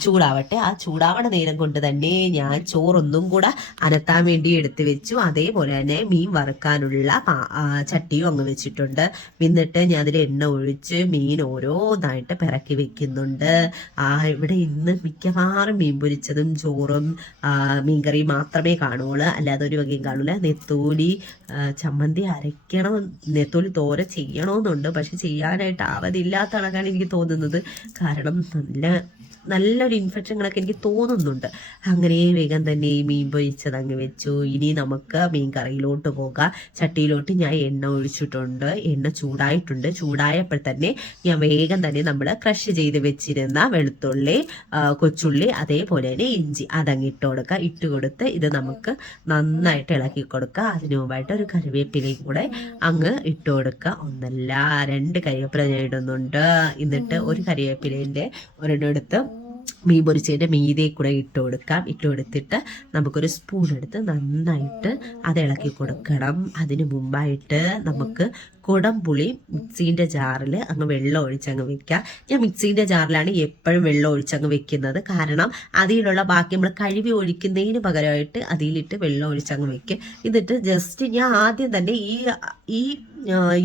ചൂടാവട്ടെ. ആ ചൂടാവണ നേരം കൊണ്ട് തന്നെ ഞാൻ ചോറൊന്നും കൂടെ അനത്താൻ വേണ്ടി എടുത്ത് വെച്ചു. അതേപോലെ തന്നെ മീൻ വറുക്കാനുള്ള ചട്ടിയും അങ്ങ് വെച്ചിട്ടുണ്ട്. എന്നിട്ട് ഞാൻ അതിൽ എണ്ണ ഒഴിച്ച് മീൻ ഓരോന്നായിട്ട് പിറക്കി വെക്കുന്നുണ്ട്. ഇവിടെ ഇന്ന് മിക്കവാറും മീൻ പൊരിച്ചതും ചോറും മീൻകറി മാത്രമേ കാണുള്ളൂ. അല്ലാതെ ഒരു വകയും കാണൂല. നെത്തോലി ചമ്മന്തി അരയ്ക്കണം, നെത്തോലി തോര ചെയ്യണമെന്നുണ്ട്. പക്ഷെ ചെയ്യാനായിട്ട് ആവതില്ലാത്ത കണക്കാണ് എനിക്ക് തോന്നുന്നത്. കാരണം നല്ലൊരു ഇൻഫെക്ഷനുകളൊക്കെ എനിക്ക് തോന്നുന്നുണ്ട്. അങ്ങനെ വേഗം തന്നെ ഈ മീൻ പൊരിച്ചത് അങ്ങ് വെച്ചു. ഇനി നമുക്ക് മീൻ കറിയിലോട്ട് പോകാം. ചട്ടിയിലോട്ട് ഞാൻ എണ്ണ ഒഴിച്ചിട്ടുണ്ട്. എണ്ണ ചൂടായിട്ടുണ്ട്. ചൂടായപ്പോൾ തന്നെ ഞാൻ വേഗം തന്നെ നമ്മൾ ക്രഷ് ചെയ്ത് വെച്ചിരുന്ന വെളുത്തുള്ളി, കൊച്ചുള്ളി, അതേപോലെ തന്നെ ഇഞ്ചി അതങ്ങ് ഇട്ട് കൊടുക്കുക. ഇട്ട് കൊടുത്ത് ഇത് നമുക്ക് നന്നായിട്ട് ഇളക്കി കൊടുക്കുക. അതിനു മുമ്പായിട്ട് ഒരു കറിവേപ്പിലയും കൂടെ അങ്ങ് ഇട്ട് കൊടുക്കുക. 2 കറിവേപ്പില ഞാൻ ഇടുന്നുണ്ട്. എന്നിട്ട് ഒരു കറിവേപ്പിലേൻ്റെ ഒരെണ്ണം എടുത്ത് മീൻ പൊരിച്ചതിൻ്റെ മീതെ കൂടെ ഇട്ട് കൊടുക്കാം. ഇട്ട് കൊടുത്തിട്ട് നമുക്കൊരു സ്പൂൺ എടുത്ത് നന്നായിട്ട് അത് ഇളക്കി കൊടുക്കണം. അതിന് മുമ്പായിട്ട് നമുക്ക് കുടംപുളി മിക്സീൻ്റെ ജാറിൽ അങ്ങ് വെള്ളം ഒഴിച്ചങ്ങ് വെക്കുക. ഞാൻ മിക്സീൻ്റെ ജാറിലാണ് എപ്പോഴും വെള്ളം ഒഴിച്ചങ്ങ് വെക്കുന്നത്. കാരണം അതിലുള്ള ബാക്കി നമ്മൾ കഴുകി ഒഴിക്കുന്നതിന് പകരമായിട്ട് അതിലിട്ട് വെള്ളം ഒഴിച്ചങ്ങ് വെക്കുക. എന്നിട്ട് ജസ്റ്റ് ഞാൻ ആദ്യം തന്നെ ഈ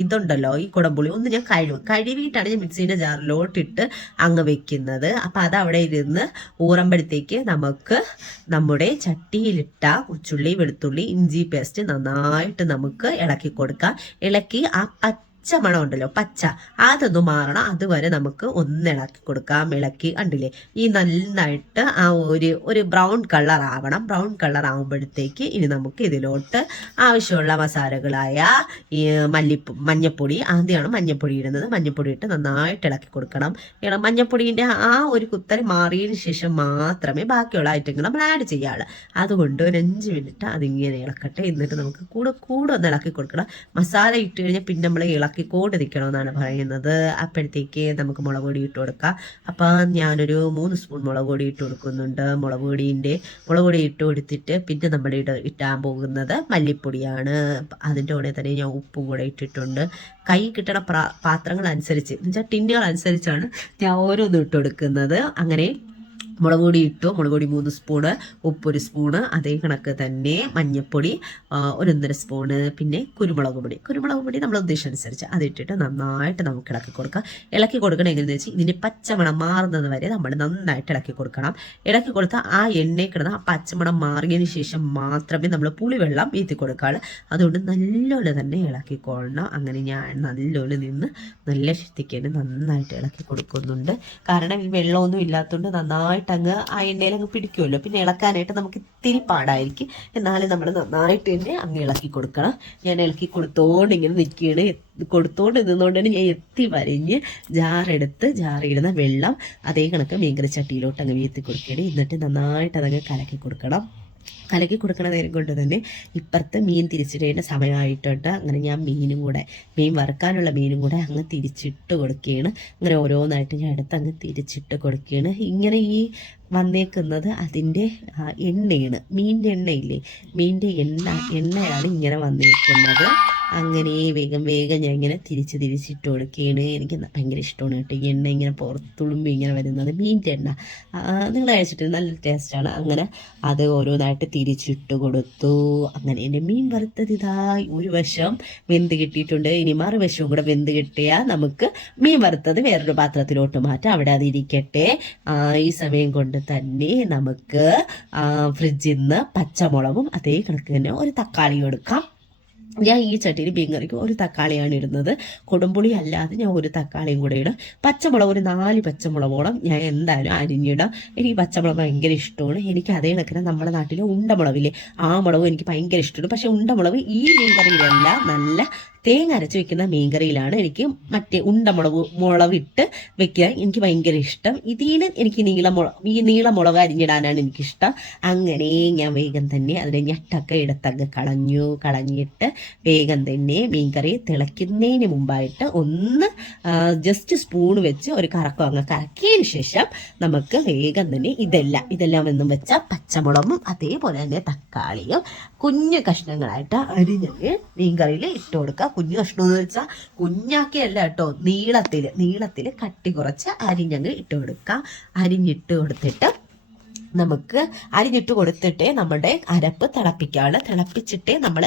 ഇതുണ്ടല്ലോ, ഈ കുടംപുളി ഒന്ന് ഞാൻ കഴുകിയിട്ടാണ് ഞാൻ മിക്സീൻ്റെ ജാറിലോട്ടിട്ട് അങ്ങ് വെക്കുന്നത്. അപ്പം അതവിടെ ഇരുന്ന് ഊറുമ്പോഴത്തേക്ക് നമുക്ക് നമ്മുടെ ചട്ടിയിലിട്ട കൊച്ചുള്ളി, വെളുത്തുള്ളി, ഇഞ്ചി പേസ്റ്റ് നന്നായിട്ട് നമുക്ക് ഇളക്കി കൊടുക്കാം. ഇളക്കി ആ പച്ച മണം ഉണ്ടല്ലോ, പച്ച, അതൊന്ന് മാറണം. അതുവരെ നമുക്ക് ഒന്ന് ഇളക്കി കൊടുക്കാം. ഇളക്കി കണ്ടില്ലേ, ഈ നന്നായിട്ട് ആ ഒരു ബ്രൗൺ കളർ ആവണം. ബ്രൗൺ കളർ ആകുമ്പോഴത്തേക്ക് ഇനി നമുക്ക് ഇതിലോട്ട് ആവശ്യമുള്ള മസാലകളായ ഈ മഞ്ഞപ്പൊടി, ആദ്യമാണ് മഞ്ഞപ്പൊടി ഇടുന്നത്. മഞ്ഞപ്പൊടി ഇട്ട് നന്നായിട്ട് ഇളക്കി കൊടുക്കണം. മഞ്ഞപ്പൊടീൻ്റെ ആ ഒരു കുത്തൽ മാറിയതിന് ശേഷം മാത്രമേ ബാക്കിയുള്ള ഐറ്റങ്ങൾ നമ്മൾ ആഡ് ചെയ്യാവുള്ളൂ. അതുകൊണ്ട് ഒരു 5 മിനിറ്റ് അതിങ്ങനെ ഇളക്കട്ടെ. എന്നിട്ട് നമുക്ക് കൂടെ ഒന്ന് ഇളക്കി കൊടുക്കണം. മസാല ഇട്ട് കഴിഞ്ഞാൽ പിന്നെ നമ്മൾ ഇളക്കിക്കൊണ്ടിരിക്കണമെന്നാണ് പറയുന്നത്. അപ്പോഴത്തേക്ക് നമുക്ക് മുളക് പൊടി ഇട്ട് കൊടുക്കാം. അപ്പം ഞാനൊരു 3 സ്പൂൺ മുളക് പൊടി ഇട്ട് കൊടുക്കുന്നുണ്ട്. മുളക് പൊടി ഇട്ട് കൊടുത്തിട്ട് പിന്നെ നമ്മൾ ഇട്ടാൻ പോകുന്നത് മല്ലിപ്പൊടിയാണ്. അതിൻ്റെ കൂടെ തന്നെ ഞാൻ ഉപ്പും കൂടെ ഇട്ടിട്ടുണ്ട്. കൈ കിട്ടണ പാത്രങ്ങൾ അനുസരിച്ച്, എന്നുവെച്ചാൽ ടിന്നുകൾ അനുസരിച്ചാണ് ഞാൻ ഓരോന്നും ഇട്ട് കൊടുക്കുന്നത്. അങ്ങനെ മുളക് പൊടി ഇട്ടു. മുളക് പൊടി 3 സ്പൂണ്, ഉപ്പ് 1 സ്പൂണ്, അതേ കണക്ക് തന്നെ മഞ്ഞൾപ്പൊടി 1.5 സ്പൂണ്, പിന്നെ കുരുമുളക് പൊടി നമ്മൾ ഉദ്ദേശമനുസരിച്ച് അതിട്ടിട്ട് നന്നായിട്ട് നമുക്ക് ഇളക്കി കൊടുക്കാം. ഇളക്കി കൊടുക്കണം എങ്ങനെയെന്ന് വെച്ചാൽ ഇതിൻ്റെ പച്ചമണം മാറുന്നത് വരെ നമ്മൾ നന്നായിട്ട് ഇളക്കി കൊടുക്കണം. ഇളക്കി കൊടുത്താൽ ആ എണ്ണയിൽ കിടന്ന് ആ പച്ചമണം മാറിയതിന് ശേഷം മാത്രമേ നമ്മൾ പുളിവെള്ളം വീത്തി കൊടുക്കാറ്. അതുകൊണ്ട് നല്ലോണം തന്നെ ഇളക്കിക്കൊള്ളണം. അങ്ങനെ ഞാൻ നല്ലോണം നിന്ന് നല്ല ശക്തിക്ക് നന്നായിട്ട് ഇളക്കി കൊടുക്കുന്നുണ്ട്. കാരണം ഈ വെള്ളമൊന്നും ഇല്ലാത്തതുകൊണ്ട് നന്നായിട്ട് അങ്ങ് ആ എണ്ണയിൽ അങ്ങ് പിടിക്കുമല്ലോ. പിന്നെ ഇളക്കാനായിട്ട് നമുക്ക് ഇത്തിരി പാടായിരിക്കും. എന്നാലും നമ്മൾ നന്നായിട്ട് തന്നെ അങ്ങ് ഇളക്കി കൊടുക്കണം. ഞാൻ ഇളക്കി കൊടുത്തോണ്ട് ഇങ്ങനെ നിൽക്കുകയാണ്. കൊടുത്തോണ്ട് നിന്നുകൊണ്ടാണ് ഞാൻ എത്തി വരഞ്ഞ് ജാറിടുന്ന വെള്ളം അതേ കണക്ക് മീൻകറി ചട്ടിയിലോട്ട് അങ്ങ് വീഴ്ത്തി കൊടുക്കുകയാണ്. എന്നിട്ട് നന്നായിട്ട് അതങ്ങ് കലക്കി കൊടുക്കണം. കലക്കി കൊടുക്കണ നേരം കൊണ്ട് തന്നെ ഇപ്പുറത്ത് മീൻ തിരിച്ചിടേണ്ട സമയമായിട്ടുണ്ട്. അങ്ങനെ ഞാൻ മീൻ വറുക്കാനുള്ള മീനും കൂടെ അങ്ങ് തിരിച്ചിട്ട് കൊടുക്കുകയാണ്. അങ്ങനെ ഓരോന്നായിട്ട് ഞാൻ അടുത്ത് അങ്ങ് തിരിച്ചിട്ട് കൊടുക്കുകയാണ്. ഇങ്ങനെ ഈ വന്നേക്കുന്നത് അതിൻ്റെ എണ്ണയാണ്, മീനിൻ്റെ എണ്ണയില്ലേ, മീനിൻ്റെ എണ്ണയാണ് ഇങ്ങനെ വന്നിരിക്കുന്നത്. അങ്ങനെ വേഗം ഞാൻ ഇങ്ങനെ തിരിച്ചിട്ട് കൊടുക്കുകയാണ്. എനിക്ക് ഭയങ്കര ഇഷ്ടമാണ് കേട്ടോ ഈ എണ്ണ ഇങ്ങനെ പുറത്തുളുമ്പി ഇങ്ങനെ വരുന്നത്. മീനിൻ്റെ എണ്ണ നിങ്ങൾ കഴിച്ചിട്ട് നല്ല ടേസ്റ്റാണ്. അങ്ങനെ അത് ഓരോന്നായിട്ട് തിരിച്ചിട്ട് കൊടുത്തു. അങ്ങനെ എൻ്റെ മീൻ വറുത്തത് ഇതായി ഒരു വശം വെന്ത് കിട്ടിയിട്ടുണ്ട്. ഇനി മറുവശവും കൂടെ വെന്ത് കിട്ടിയാൽ നമുക്ക് മീൻ വറുത്തത് വേറൊരു പാത്രത്തിലോട്ട് മാറ്റാം. അവിടെ അതിരിക്കട്ടെ. ഈ സമയം കൊണ്ട് തന്നെ നമുക്ക് ഫ്രിഡ്ജിൽ നിന്ന് പച്ചമുളകും അതേ കണക്ക് തന്നെ ഒരു തക്കാളിയും എടുക്കാം. ഞാൻ ഈ ചട്ടിയിൽ മീൻ കറിക്ക് ഒരു തക്കാളിയാണ് ഇടുന്നത്. കൊടുമ്പുളി അല്ലാതെ ഞാൻ ഒരു തക്കാളിയും കൂടെ ഇടും. പച്ചമുളക് ഒരു 4 പച്ചമുളകോളം ഞാൻ എന്തായാലും അരിഞ്ഞിടാം. എനിക്ക് പച്ചമുളക് ഭയങ്കര ഇഷ്ടമാണ്. എനിക്ക് അതേ കണക്കിന് നമ്മുടെ നാട്ടിൽ ഉണ്ടമുളകില്ലേ, ആ മുളകും എനിക്ക് ഭയങ്കര ഇഷ്ടമാണ്. പക്ഷെ ഉണ്ടമുളക് ഈ മീൻ കറിയിലല്ല, നല്ല തേങ്ങ അരച്ച് വെക്കുന്ന മീൻകറിയിലാണ് എനിക്ക് മറ്റേ മുളകിട്ട് വെക്കാൻ എനിക്ക് ഭയങ്കര ഇഷ്ടം. ഇതിന് എനിക്ക് നീളമുളക് അരിഞ്ഞിടാനാണ് എനിക്കിഷ്ടം. അങ്ങനെ ഞാൻ വേഗം തന്നെ അതിൻ്റെ ഞെട്ടൊക്കെ എടുത്തങ്ങ് കളഞ്ഞിട്ട് വേഗം തന്നെ മീൻകറി തിളയ്ക്കുന്നതിന് മുമ്പായിട്ട് ഒന്ന് ജസ്റ്റ് സ്പൂൺ വെച്ച് ഒരു കറക്കം അങ്ങ് കറക്കിയതിന് ശേഷം നമുക്ക് വേഗം തന്നെ ഇതെല്ലാം എന്നും വെച്ച പച്ചമുളകും അതേപോലെ തന്നെ തക്കാളിയും കുഞ്ഞു കഷ്ണങ്ങളായിട്ട് അരിഞ്ഞ് മീൻകറിയിൽ ഇട്ട് കൊടുക്കുക. കുഞ്ഞു കഷ്ണം എന്ന് വെച്ചാൽ കുഞ്ഞാക്കിയല്ല കേട്ടോ, നീളത്തിൽ കട്ടി കുറച്ച് അരിഞ്ഞങ്ങ് ഇട്ട് കൊടുക്കുക. അരിഞ്ഞിട്ട് കൊടുത്തിട്ട് നമുക്ക് അരിഞ്ഞിട്ട് കൊടുത്തിട്ട് നമ്മുടെ അരപ്പ് തിളപ്പിച്ചിട്ടേ നമ്മൾ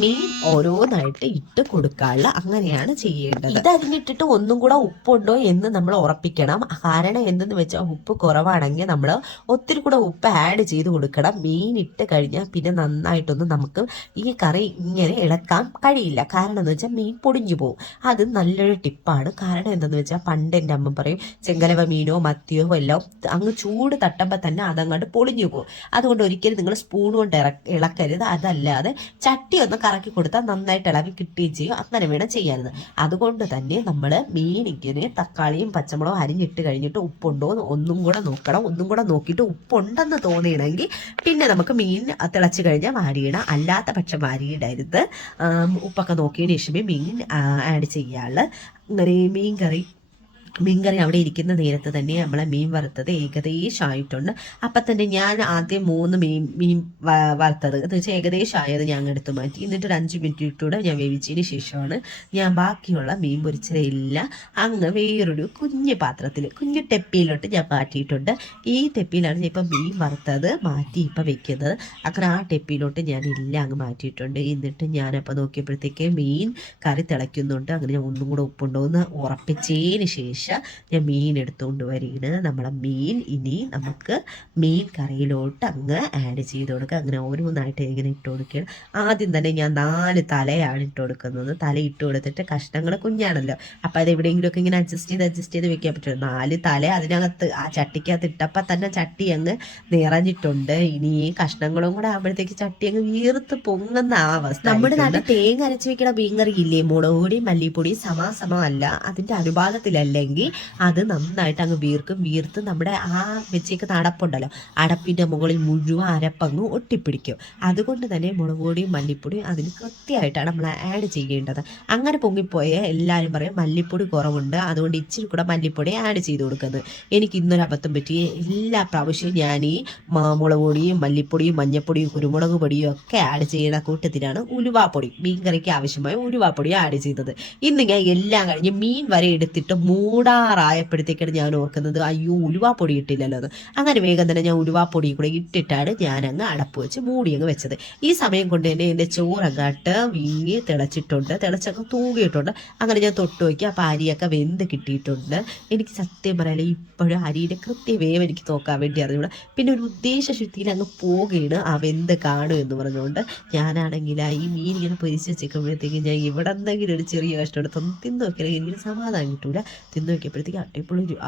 മീൻ ഓരോന്നായിട്ട് ഇട്ട് കൊടുക്കാനുള്ള അങ്ങനെയാണ് ചെയ്യേണ്ടത്. ഇത് അരിഞ്ഞിട്ടിട്ട് ഒന്നും കൂടെ ഉപ്പുണ്ടോ എന്ന് നമ്മൾ ഉറപ്പിക്കണം. കാരണം എന്തെന്ന് വെച്ചാൽ ഉപ്പ് കുറവാണെങ്കിൽ നമ്മൾ ഒത്തിരി കൂടെ ഉപ്പ് ആഡ് ചെയ്ത് കൊടുക്കണം. മീൻ ഇട്ട് കഴിഞ്ഞാൽ പിന്നെ നന്നായിട്ടൊന്നും നമുക്ക് ഈ കറി ഇങ്ങനെ ഇളക്കാൻ കഴിയില്ല. കാരണം എന്ന് വെച്ചാൽ മീൻ പൊടിഞ്ഞു പോകും. അത് നല്ലൊരു ടിപ്പാണ്. കാരണം എന്തെന്ന് വെച്ചാൽ പണ്ട് എൻ്റെ അമ്മ പറയും, ചെങ്കലവ മീനോ മത്തിയോ എല്ലാം അങ്ങ് ചൂട് തട്ടുമ്പോൾ തന്നെ അതങ്ങോട്ട് പൊളിഞ്ഞു പോകും. അതുകൊണ്ട് ഒരിക്കലും നിങ്ങൾ സ്പൂൺ കൊണ്ട് ഇളക്കരുത്. അതല്ലാതെ ചട്ടി ഒന്ന് കറക്കി കൊടുത്താൽ നന്നായിട്ട് ഇളകി കിട്ടുകയും ചെയ്യും. അങ്ങനെ വേണം ചെയ്യാനത്. അതുകൊണ്ട് തന്നെ നമ്മൾ മീൻ ഇങ്ങനെ തക്കാളിയും പച്ചമുളകും അരിഞ്ഞിട്ട് കഴിഞ്ഞിട്ട് ഉപ്പുണ്ടോ എന്ന് ഒന്നും കൂടെ നോക്കണം. ഒന്നും കൂടെ നോക്കിയിട്ട് ഉപ്പുണ്ടെന്ന് തോന്നിയില്ലെങ്കിൽ പിന്നെ നമുക്ക് മീൻ തിളച്ച് കഴിഞ്ഞാൽ വാരിയിടാം. അല്ലാത്ത പക്ഷം വാരിയിടരുത്. ഉപ്പൊക്കെ നോക്കിയതിന് ശേഷമേ മീൻ ആഡ് ചെയ്യാറുള്ളൂ. അങ്ങനെ മീൻ കറി മീൻകറി അവിടെ ഇരിക്കുന്ന നേരത്ത് തന്നെ നമ്മളെ മീൻ വറുത്തത് ഏകദേശം ആയിട്ടുണ്ട്. അപ്പം തന്നെ ഞാൻ ആദ്യം 3 മീൻ വറുത്തത് എന്ന് വെച്ചാൽ ഏകദേശം ആയത് ഞാൻ എടുത്ത് മാറ്റി. എന്നിട്ട് ഒരു 5 മിനിറ്റ് ഇട്ടൂടെ ഞാൻ വേവിച്ചതിന് ശേഷമാണ് ഞാൻ ബാക്കിയുള്ള മീൻ പൊരിച്ചതെല്ലാം അങ്ങ് വേറൊരു കുഞ്ഞു പാത്രത്തിൽ കുഞ്ഞു ടെപ്പിയിലോട്ട് ഞാൻ മാറ്റിയിട്ടുണ്ട്. ഈ ടെപ്പിയിലാണ് ഞാൻ ഇപ്പം മീൻ വറുത്തത് മാറ്റി ഇപ്പം വെക്കുന്നത്. അങ്ങനെ ആ ടെപ്പിയിലോട്ട് ഞാൻ എല്ലാം അങ്ങ് മാറ്റിയിട്ടുണ്ട്. എന്നിട്ട് ഞാനപ്പോൾ നോക്കിയപ്പോഴത്തേക്ക് മീൻ കറി തിളയ്ക്കുന്നുണ്ട്. അങ്ങനെ ഞാൻ ഒന്നും കൂടെ ഉപ്പുണ്ടോ എന്ന് ഉറപ്പിച്ചതിന് ശേഷം ഞാൻ മീൻ എടുത്തുകൊണ്ട് വരികയാണ്. നമ്മളെ മീൻ ഇനി നമുക്ക് മീൻ കറിയിലോട്ട് അങ്ങ് ആഡ് ചെയ്ത് കൊടുക്കുക. അങ്ങനെ ഓരോന്നായിട്ട് ഇങ്ങനെ ഇട്ട് കൊടുക്കുകയാണ്. ആദ്യം തന്നെ ഞാൻ 4 തലയാണ് ഇട്ട് കൊടുക്കുന്നത്. തല ഇട്ട് കൊടുത്തിട്ട് കഷ്ണങ്ങൾ കുഞ്ഞാണല്ലോ, അപ്പം അത് എവിടെയെങ്കിലുമൊക്കെ ഇങ്ങനെ അഡ്ജസ്റ്റ് ചെയ്ത് വെക്കാൻ പറ്റും. 4 തല അതിനകത്ത് ആ ചട്ടിക്കകത്ത് ഇട്ടപ്പോൾ തന്നെ ചട്ടി അങ്ങ് നിറഞ്ഞിട്ടുണ്ട്. ഇനി ഈ കഷ്ണങ്ങളും കൂടെ ആകുമ്പോഴത്തേക്ക് ചട്ടി അങ്ങ് വീർത്ത് പൊങ്ങുന്ന ആ അവസ്ഥ. നമ്മുടെ നാട്ടിൽ തേങ്ങ അരച്ച് വെക്കണ മീൻകറി ഇല്ലേ, മുളക് പൊടി മല്ലിപ്പൊടി സമാസമല്ല, അതിൻ്റെ അനുപാതത്തിലല്ലെങ്കിൽ അത് നന്നായിട്ട് അങ്ങ് വീർത്ത് നമ്മുടെ ആ വെച്ചേക്കുന്ന അടപ്പുണ്ടല്ലോ, അടപ്പിൻ്റെ മുകളിൽ മുഴുവൻ അരപ്പങ്ങ് ഒട്ടിപ്പിടിക്കും. അതുകൊണ്ട് തന്നെ മുളക് പൊടിയും മല്ലിപ്പൊടിയും അതിന് കൃത്യമായിട്ടാണ് നമ്മൾ ആഡ് ചെയ്യേണ്ടത്. അങ്ങനെ പൊങ്ങിപ്പോയ എല്ലാവരും പറയും മല്ലിപ്പൊടി കുറവുണ്ട്, അതുകൊണ്ട് ഇച്ചിരി കൂടെ മല്ലിപ്പൊടി ആഡ് ചെയ്ത് കൊടുക്കുന്നത്. എനിക്ക് ഇന്നൊരു അബദ്ധം പറ്റി. എല്ലാ പ്രാവശ്യവും ഞാൻ ഈ മുളക് പൊടിയും മല്ലിപ്പൊടിയും മഞ്ഞപ്പൊടിയും കുരുമുളക് പൊടിയും ഒക്കെ ആഡ് ചെയ്യുന്ന കൂട്ടത്തിലാണ് ഉലുവാപ്പൊടി, മീൻകറിക്ക് ആവശ്യമായ ഉലുവാപ്പൊടി ആഡ് ചെയ്തത്. ഇന്ന് ഞാൻ എല്ലാം കഴിഞ്ഞ് മീൻ വരെ എടുത്തിട്ട് മൂടാറായപ്പോഴത്തേക്കാണ് ഞാൻ ഓർക്കുന്നത് അയ്യോ ഉലുവാപ്പൊടി ഇട്ടില്ലല്ലോ എന്ന്. അങ്ങനെ വേഗം തന്നെ ഞാൻ ഉലുവാപ്പൊടി കൂടെ ഇട്ടിട്ടാണ് ഞാനങ്ങ് അടപ്പ് വെച്ച് മൂടി അങ്ങ് വെച്ചത്. ഈ സമയം കൊണ്ട് തന്നെ എൻ്റെ ചോറങ്ങാട്ട് വീങ്ങി തിളച്ചിട്ടുണ്ട്, തിളച്ചൊക്കെ തൂങ്ങിയിട്ടുണ്ട്. അങ്ങനെ ഞാൻ തൊട്ട് നോക്കി അപ്പോൾ അരിയൊക്കെ വെന്ത് കിട്ടിയിട്ടുണ്ട്. എനിക്ക് സത്യം പറയാൻ ഇപ്പോഴും അരിയുടെ കൃത്യ വേവ് എനിക്ക് നോക്കാൻ വേണ്ടി അറിഞ്ഞൂടാ. പിന്നെ ഒരു ഉദ്ദേശ ശുദ്ധിയിൽ അങ്ങ് പോകുകയാണ് ആ വെന്ത് കാണും എന്ന് പറഞ്ഞുകൊണ്ട്. ഞാനാണെങ്കിൽ ഈ മീൻ ഇങ്ങനെ പൊരിച്ച് വെച്ചേക്കുമ്പോഴത്തേക്കും ഞാൻ ഇവിടെ എന്തെങ്കിലും ഒരു ചെറിയ കഷ്ടം എടുത്തൊന്ന് തിന്ന് നോക്കിയാൽ എനിക്ക് സമാധാനം കിട്ടൂല. തിന്ന് നോക്കിയപ്പോഴത്തേക്ക്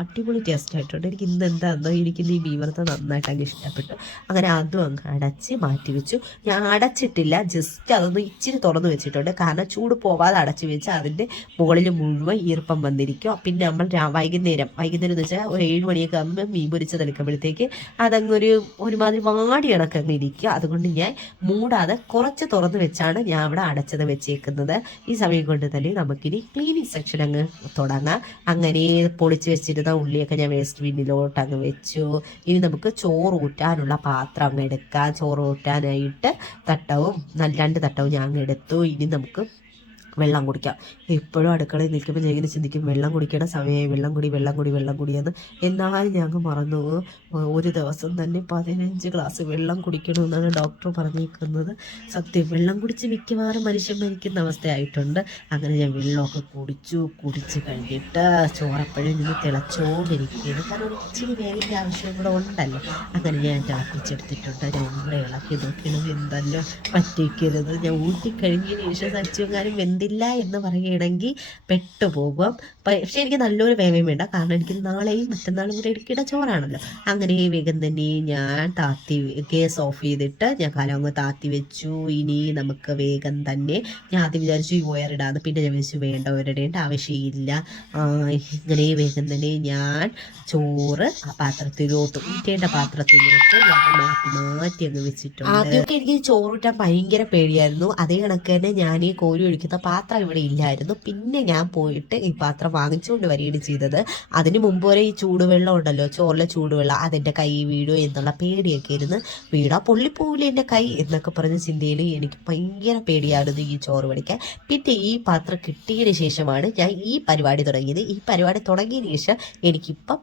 അടിപൊളി ടേസ്റ്റ് ആയിട്ടുണ്ട്. എനിക്ക് ഇന്ന് എന്താണെന്നോ എനിക്ക് ഈ മീൻ വറുത്തത് നന്നായിട്ട് അങ്ങ് ഇഷ്ടപ്പെട്ടു. അങ്ങനെ അതും അങ്ങ് അടച്ച് മാറ്റി വെച്ചു. ഞാൻ അടച്ചിട്ടില്ല, ജസ്റ്റ് അതൊന്ന് ഇച്ചിരി തുറന്ന് വെച്ചിട്ടുണ്ട്. കാരണം ചൂട് പോവാതെ അടച്ച് വെച്ച് അതിൻ്റെ മുകളിൽ മുഴുവൻ ഈർപ്പം വന്നിരിക്കും. പിന്നെ നമ്മൾ വൈകുന്നേരം എന്ന് വെച്ചാൽ ഒരു 7 മണിയൊക്കെ ആകുമ്പോൾ മീൻ പൊരിച്ചതെടുക്കുമ്പോഴത്തേക്ക് അതങ്ങൊരു ഒരുമാതിരി വാടി കണക്കങ്ങ് ഇരിക്കുക. അതുകൊണ്ട് ഞാൻ മൂടാതെ കുറച്ച് തുറന്ന് വെച്ചാണ് ഞാൻ അവിടെ അടച്ചത് വെച്ചേക്കുന്നത്. ഈ സമയം കൊണ്ട് തന്നെ നമുക്കിനി ക്ലീനിങ് സെക്ഷൻ അങ്ങ് തുടങ്ങാം. അങ്ങനെ പൊളിച്ച് വെച്ചിരുന്ന ഉള്ളിയൊക്കെ ഞാൻ വേസ്റ്റ് ബിന്നിലോട്ട് അങ്ങ് വെച്ചു. ഇനി നമുക്ക് ചോറ് ഊറ്റാനുള്ള പാത്രം അങ്ങ് എടുക്കാം. ചോറ് ഊറ്റാനായിട്ട് 2 തട്ടവും ഞാൻ അങ്ങ് എടുത്തു. ഇനി നമുക്ക് വെള്ളം കുടിക്കാം. എപ്പോഴും അടുക്കളയിൽ നിൽക്കുമ്പോൾ ഞാൻ ഇങ്ങനെ ചിന്തിക്കും വെള്ളം കുടിക്കേണ്ട സമയമായി, വെള്ളം കുടിയെന്ന്. എന്നാലും ഞങ്ങൾ മറന്നു. ഒരു ദിവസം തന്നെ 15 ഗ്ലാസ് വെള്ളം കുടിക്കണമെന്നാണ് ഡോക്ടർ പറഞ്ഞിരിക്കുന്നത്. സത്യം വെള്ളം കുടിച്ച് മിക്കവാറും മനുഷ്യൻ മരിക്കുന്ന അവസ്ഥയായിട്ടുണ്ട്. അങ്ങനെ ഞാൻ വെള്ളമൊക്കെ കുടിച്ച് കഴിഞ്ഞിട്ട് ചോറപ്പോഴും നിന്ന് തിളച്ചോണ്ടിരിക്കുകയാണ്. കാരണം ഒരു ഇച്ചിരി വേവിൻ്റെ ആവശ്യം കൂടെ ഉണ്ടല്ലോ. അങ്ങനെ ഞാൻ തിളപ്പിച്ചെടുത്തിട്ടുണ്ട്. ഞാൻ ഇവിടെ ഇളക്കി നോക്കണം, എന്തല്ലോ പറ്റിക്കരുത്. ഞാൻ ഊറ്റിക്കഴിഞ്ഞതിന് ശേഷം സച്ചുവങ്ങാനും വെന്തില്ല എന്ന് പറയുകയാണെങ്കിൽ പെട്ടുപോകും. പക്ഷെ എനിക്ക് നല്ലൊരു വേവയും വേണ്ട, കാരണം എനിക്ക് നാളെയും മറ്റന്നാളും കൂടെ എടുക്കേണ്ട ചോറാണല്ലോ. അങ്ങനെ വേഗം തന്നെ ഞാൻ ഗ്യാസ് ഓഫ് ചെയ്തിട്ട് ഞാൻ കലങ്ങ് താത്തി വെച്ചു. ഇനി നമുക്ക് വേഗം തന്നെ ഞാൻ ആദ്യം വിചാരിച്ചു ഈ വയറിടാന്ന്, പിന്നെ ഞാൻ വിചാരിച്ചു വേണ്ട വയറിടേണ്ട ആവശ്യമില്ല. ഇങ്ങനെ വേഗം തന്നെ ഞാൻ ചോറ് ആ പാത്രത്തിലോട്ട് ഊറ്റേണ്ട പാത്രത്തിലോട്ട് മാറ്റി അങ്ങ് വെച്ചിട്ടുണ്ട്. ആദ്യമൊക്കെ എനിക്ക് ചോറൂറ്റാൻ ഭയങ്കര പേടിയായിരുന്നു. അതേ കണക്ക് തന്നെ ഞാൻ ഈ കോരി ഒഴിക്കുന്ന പാത്രം ഇവിടെ ഇല്ലായിരുന്നു. പിന്നെ ഞാൻ പോയിട്ട് ഈ പാത്രം വാങ്ങിച്ചുകൊണ്ട് വരികയാണ് ചെയ്തത്. അതിന് മുമ്പ് വരെ ഈ ചൂടുവെള്ളം ഉണ്ടല്ലോ, ചോറിലെ ചൂടുവെള്ളം, അതെൻ്റെ കൈ വീഴോ എന്നുള്ള പേടിയൊക്കെ ഇരുന്ന് വീടാ പൊള്ളിപ്പോവില്ല എൻ്റെ കൈ എന്നൊക്കെ പറഞ്ഞ ചിന്തയിൽ എനിക്ക് ഭയങ്കര പേടിയായിരുന്നു ഈ ചോറ് വടിക്കാൻ. പിന്നെ ഈ പാത്രം കിട്ടിയതിന് ശേഷമാണ് ഞാൻ ഈ പരിപാടി തുടങ്ങിയത്. ഈ പരിപാടി തുടങ്ങിയതിന് ശേഷം എനിക്കിപ്പം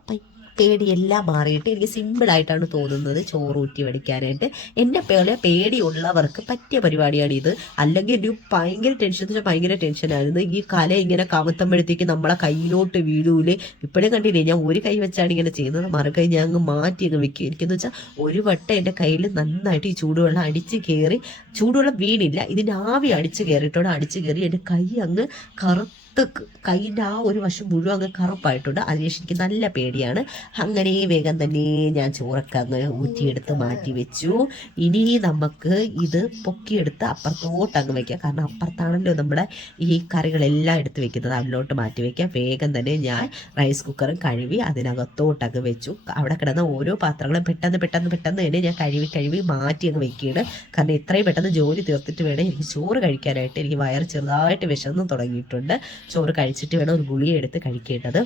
പേടിയെല്ലാം മാറിയിട്ട് എനിക്ക് സിമ്പിളായിട്ടാണ് തോന്നുന്നത് ചോറ് ഊറ്റി വടിക്കാനായിട്ട്. എന്നെ പോലെ പേടിയുള്ളവർക്ക് പറ്റിയ പരിപാടിയാണ് ഇത്. അല്ലെങ്കിൽ ഒരു ഭയങ്കര ടെൻഷൻ എന്ന് വെച്ചാൽ ഭയങ്കര ടെൻഷനായിരുന്നു. ഈ കല ഇങ്ങനെ കമത്തുമ്പോഴത്തേക്ക് നമ്മളെ കയ്യിലോട്ട് വീഴൂലേ. ഇപ്പോഴും കണ്ടില്ലേ, ഞാൻ ഒരു കൈ വെച്ചാണ് ഇങ്ങനെ ചെയ്യുന്നത്, മറുകൈ ഞാൻ അങ്ങ് മാറ്റി അങ്ങ് വെക്കും. എനിക്കെന്ന് വെച്ചാൽ ഒരു വട്ടം എൻ്റെ കയ്യിൽ നന്നായിട്ട് ഈ ചൂടുവെള്ളം അടിച്ച് കയറി, ചൂടുവെള്ളം വീണില്ല, ഇതിൻ്റെ ആവി അടിച്ച് കയറിയിട്ടോടെ അടിച്ച് കയറി എൻ്റെ കൈ അങ്ങ് കൈയിൻ്റെ ആ ഒരു വശം മുഴുവൻ അങ്ങ് കറുപ്പായിട്ടുണ്ട്. അതിനുശേഷം എനിക്ക് നല്ല പേടിയാണ്. അങ്ങനെ വേഗം തന്നെ ഞാൻ ചോറൊക്കെ അങ്ങ് ഊറ്റിയെടുത്ത് മാറ്റി വെച്ചു. ഇനി നമുക്ക് ഇത് പൊക്കിയെടുത്ത് അപ്പുറത്തോട്ട് അങ്ങ് വയ്ക്കാം. കാരണം അപ്പുറത്താണല്ലോ നമ്മുടെ ഈ കറികളെല്ലാം എടുത്ത് വെക്കുന്നത്, അതിലോട്ട് മാറ്റി വയ്ക്കാം. വേഗം തന്നെ ഞാൻ റൈസ് കുക്കറും കഴുകി അതിനകത്തോട്ട് അങ്ങ് വെച്ചു. അവിടെ കിടന്ന ഓരോ പാത്രങ്ങളും പെട്ടെന്ന് തന്നെ ഞാൻ കഴുകി മാറ്റി അങ്ങ് വെക്കുകയാണ്. കാരണം എത്രയും പെട്ടെന്ന് ജോലി തീർത്തിട്ട് വേണം എനിക്ക് ചോറ് കഴിക്കാനായിട്ട്. എനിക്ക് വയറ് ചെറുതായിട്ട് വിശന്ന് തുടങ്ങിയിട്ടുണ്ട്. ചോറ് കഴിച്ചിട്ട് വേണം ഒരു ഗുളിക എടുത്ത് കഴിക്കേണ്ടത്.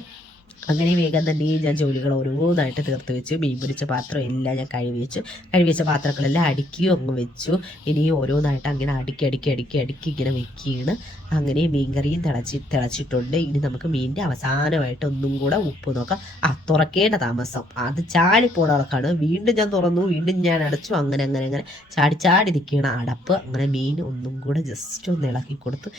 അങ്ങനെ വേഗം തന്നെ ഞാൻ ജോലികൾ ഓരോന്നായിട്ട് തീർത്ത് വെച്ചു. മീൻ പൊരിച്ച പാത്രം എല്ലാം ഞാൻ കഴുകി വെച്ച പാത്രങ്ങളെല്ലാം അടുക്കിയും അങ്ങ് വെച്ചു. ഇനി ഓരോന്നായിട്ട് അങ്ങനെ അടുക്കി ഇങ്ങനെ വെക്കുകയാണ്. അങ്ങനെ മീൻകറിയും തിളച്ചിട്ടുണ്ട്. ഇനി നമുക്ക് മീനിൻ്റെ അവസാനമായിട്ട് ഒന്നും കൂടെ ഉപ്പ് നോക്കാം. തുറക്കേണ്ട താമസം, അത് ചാടിപ്പോണ കണക്കാണ്. വീണ്ടും ഞാൻ തുറന്നു, വീണ്ടും ഞാൻ അടച്ചു. അങ്ങനെ ചാടി നിൽക്കുകയാണ് അടപ്പ്. അങ്ങനെ മീൻ ഒന്നും കൂടെ ജസ്റ്റ് ഒന്ന് ഇളക്കി കൊടുത്തു.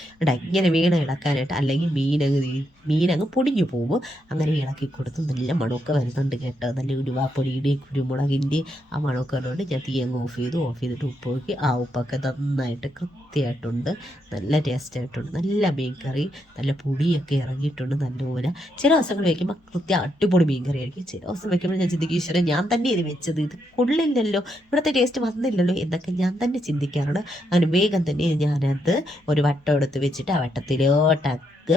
ഇങ്ങനെ വേണം ഇളക്കാനായിട്ട്, അല്ലെങ്കിൽ മീനങ്ങ് പൊടിഞ്ഞു പോകും. അങ്ങനെ ഇളക്കി കൊടുത്ത് നല്ല മണമൊക്കെ വരുന്നുണ്ട് കേട്ടോ. നല്ല ഉരുവാപ്പൊടിയുടെയും കുരുമുളകിൻ്റെയും ആ മണമൊക്കെ വരുന്നുണ്ട്. ഞാൻ തീ അങ്ങ് ഓഫ് ചെയ്തിട്ട് ഉപ്പ് നോക്കി. ആ ഉപ്പൊക്കെ നന്നായിട്ട് കൃത്യമായിട്ടുണ്ട്. നല്ല ടേസ്റ്റ് ആയിട്ടുണ്ട്. നല്ല മീൻ കറി, നല്ല പൊടിയൊക്കെ ഇറങ്ങിയിട്ടുണ്ട് നല്ലപോലെ. ചില ദിവസങ്ങൾ വയ്ക്കുമ്പോൾ കൃത്യം അടിപൊളി മീൻ കറി ആയിരിക്കും. ചില ദിവസം വയ്ക്കുമ്പോൾ ഞാൻ ചിന്തിക്കും, ഈശ്വരൻ ഞാൻ തന്നെ ഇത് വെച്ചത്, ഇത് കൊള്ളില്ലല്ലോ, ഇവിടുത്തെ ടേസ്റ്റ് വന്നില്ലല്ലോ എന്നൊക്കെ ഞാൻ തന്നെ ചിന്തിക്കാറുണ്ട്. അങ്ങനെ വേഗം തന്നെ ഞാനത് ഒരു വട്ടം എടുത്ത് വെച്ചിട്ട് ആ വട്ടത്തിലോട്ട്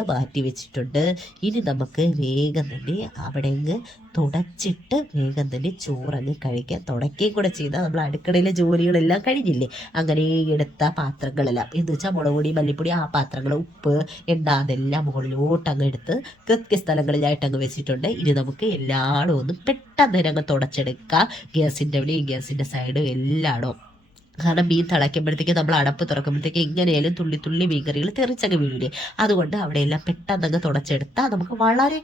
മാറ്റി വെച്ചിട്ടുണ്ട്. ഇനി നമുക്ക് വേഗം തന്നെ അവിടെ അങ്ങ് തുടച്ചിട്ട് വേഗം തന്നെ ചോറങ്ങ് കഴിക്കാം. തുടക്കുകയും കൂടെ ചെയ്താൽ നമ്മൾ അടുക്കളയിലെ ജോലികളെല്ലാം കഴിഞ്ഞില്ലേ. അങ്ങനെ എടുത്ത പാത്രങ്ങളെല്ലാം എന്ന് വെച്ചാൽ മുളക് പൊടി, മല്ലിപ്പൊടി, ആ പാത്രങ്ങൾ, ഉപ്പ്, എണ്ണ, അതെല്ലാം മുകളിലോട്ട് അങ്ങ് എടുത്ത് കൃത്യസ്ഥലങ്ങളിലായിട്ട് അങ്ങ് വെച്ചിട്ടുണ്ട്. ഇനി നമുക്ക് എല്ലായിടും ഒന്ന് പെട്ടെന്ന് അങ്ങ് തുടച്ചെടുക്കാം. ഗ്യാസിൻ്റെ അവിടെയും ഗ്യാസിൻ്റെ സൈഡും എല്ലായിടും. കാരണം മീൻ തിളയ്ക്കുമ്പോഴത്തേക്ക് നമ്മൾ അടപ്പ് തുറക്കുമ്പോഴത്തേക്ക് എങ്ങനെയാലും തുള്ളി മീൻ കറികൾ തെറിച്ചങ്ങ് വീഴില്ലേ. അതുകൊണ്ട് അവിടെയെല്ലാം പെട്ടെന്നങ്ങ് തുടച്ചെടുത്താൽ നമുക്ക് വളരെ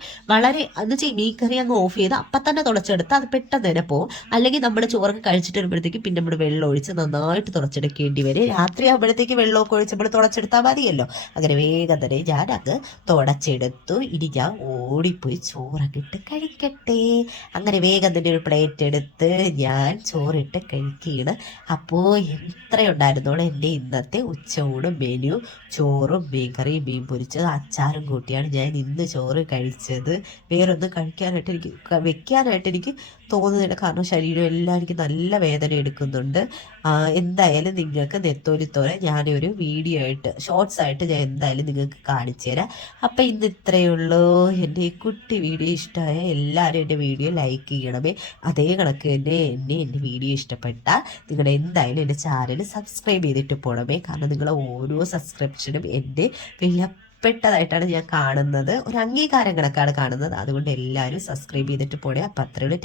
എന്ന് വെച്ചാൽ മീൻ കറി അങ്ങ് ഓഫ് ചെയ്ത് അപ്പം തന്നെ തുടച്ചെടുത്താൽ അത് പെട്ടെന്ന് തന്നെ പോകും. അല്ലെങ്കിൽ നമ്മൾ ചോറൊക്കെ കഴിച്ചിട്ട് വരുമ്പോഴത്തേക്ക് പിന്നെ നമ്മൾ വെള്ളം ഒഴിച്ച് നന്നായിട്ട് തുടച്ചെടുക്കേണ്ടി വരും. രാത്രി ആകുമ്പോഴത്തേക്ക് വെള്ളമൊക്കെ ഒഴിച്ച് നമ്മൾ തുടച്ചെടുത്താൽ മതിയല്ലോ. അങ്ങനെ വേഗം തന്നെ ഞാൻ അങ്ങ് തുടച്ചെടുത്തു. ഇനി ഞാൻ ഓടിപ്പോയി ചോറൊക്കെ ഇട്ട് കഴിക്കട്ടെ. അങ്ങനെ വേഗം തന്നെ ഒരു പ്ലേറ്റ് എടുത്ത് ഞാൻ ചോറിട്ട് കഴിക്കുകയാണ്. അപ്പോൾ ഇത്രയുണ്ടായിരുന്നോളൂ എൻ്റെ ഇന്നത്തെ ഉച്ചയൂണ് മെനു. ചോറും മീൻ കറിയും, മീൻ പൊരിച്ചത്, അച്ചാറും കൂട്ടിയാണ് ഞാൻ ഇന്ന് ചോറ് കഴിച്ചത്. വേറൊന്നും വെക്കാനായിട്ട് എനിക്ക് തോന്നുന്നില്ല. കാരണം ശരീരം എല്ലാം എനിക്ക് നല്ല വേദന എടുക്കുന്നുണ്ട്. എന്തായാലും നിങ്ങൾക്ക് നെത്തോലിത്തോരൻ ഞാനൊരു വീഡിയോ ആയിട്ട്, ഷോർട്സ് ആയിട്ട് ഞാൻ എന്തായാലും നിങ്ങൾക്ക് കാണിച്ചു തരാം. അപ്പം ഇന്ന് ഇത്രയേ ഉള്ളൂ. എൻ്റെ ഈ കുട്ടി വീഡിയോ ഇഷ്ടമായ എല്ലാവരും എൻ്റെ വീഡിയോ ലൈക്ക് ചെയ്യണമേ. അതേ കണക്ക് തന്നെ എൻ്റെ വീഡിയോ ഇഷ്ടപ്പെട്ടാൽ നിങ്ങൾ എന്തായാലും എൻ്റെ ചാനൽ സബ്സ്ക്രൈബ് ചെയ്തിട്ട് പോകണമേ. കാരണം നിങ്ങളെ ഓരോ സബ്സ്ക്രിപ്ഷനും എൻ്റെ വിലപ്പെട്ടതായിട്ടാണ് ഞാൻ കാണുന്നത്. ഒരു അംഗീകാരം കണക്കാണ് കാണുന്നത്. അതുകൊണ്ട് എല്ലാവരും സബ്സ്ക്രൈബ് ചെയ്തിട്ട് പോണേ. അപ്പം അത്രയുള്ളൂ.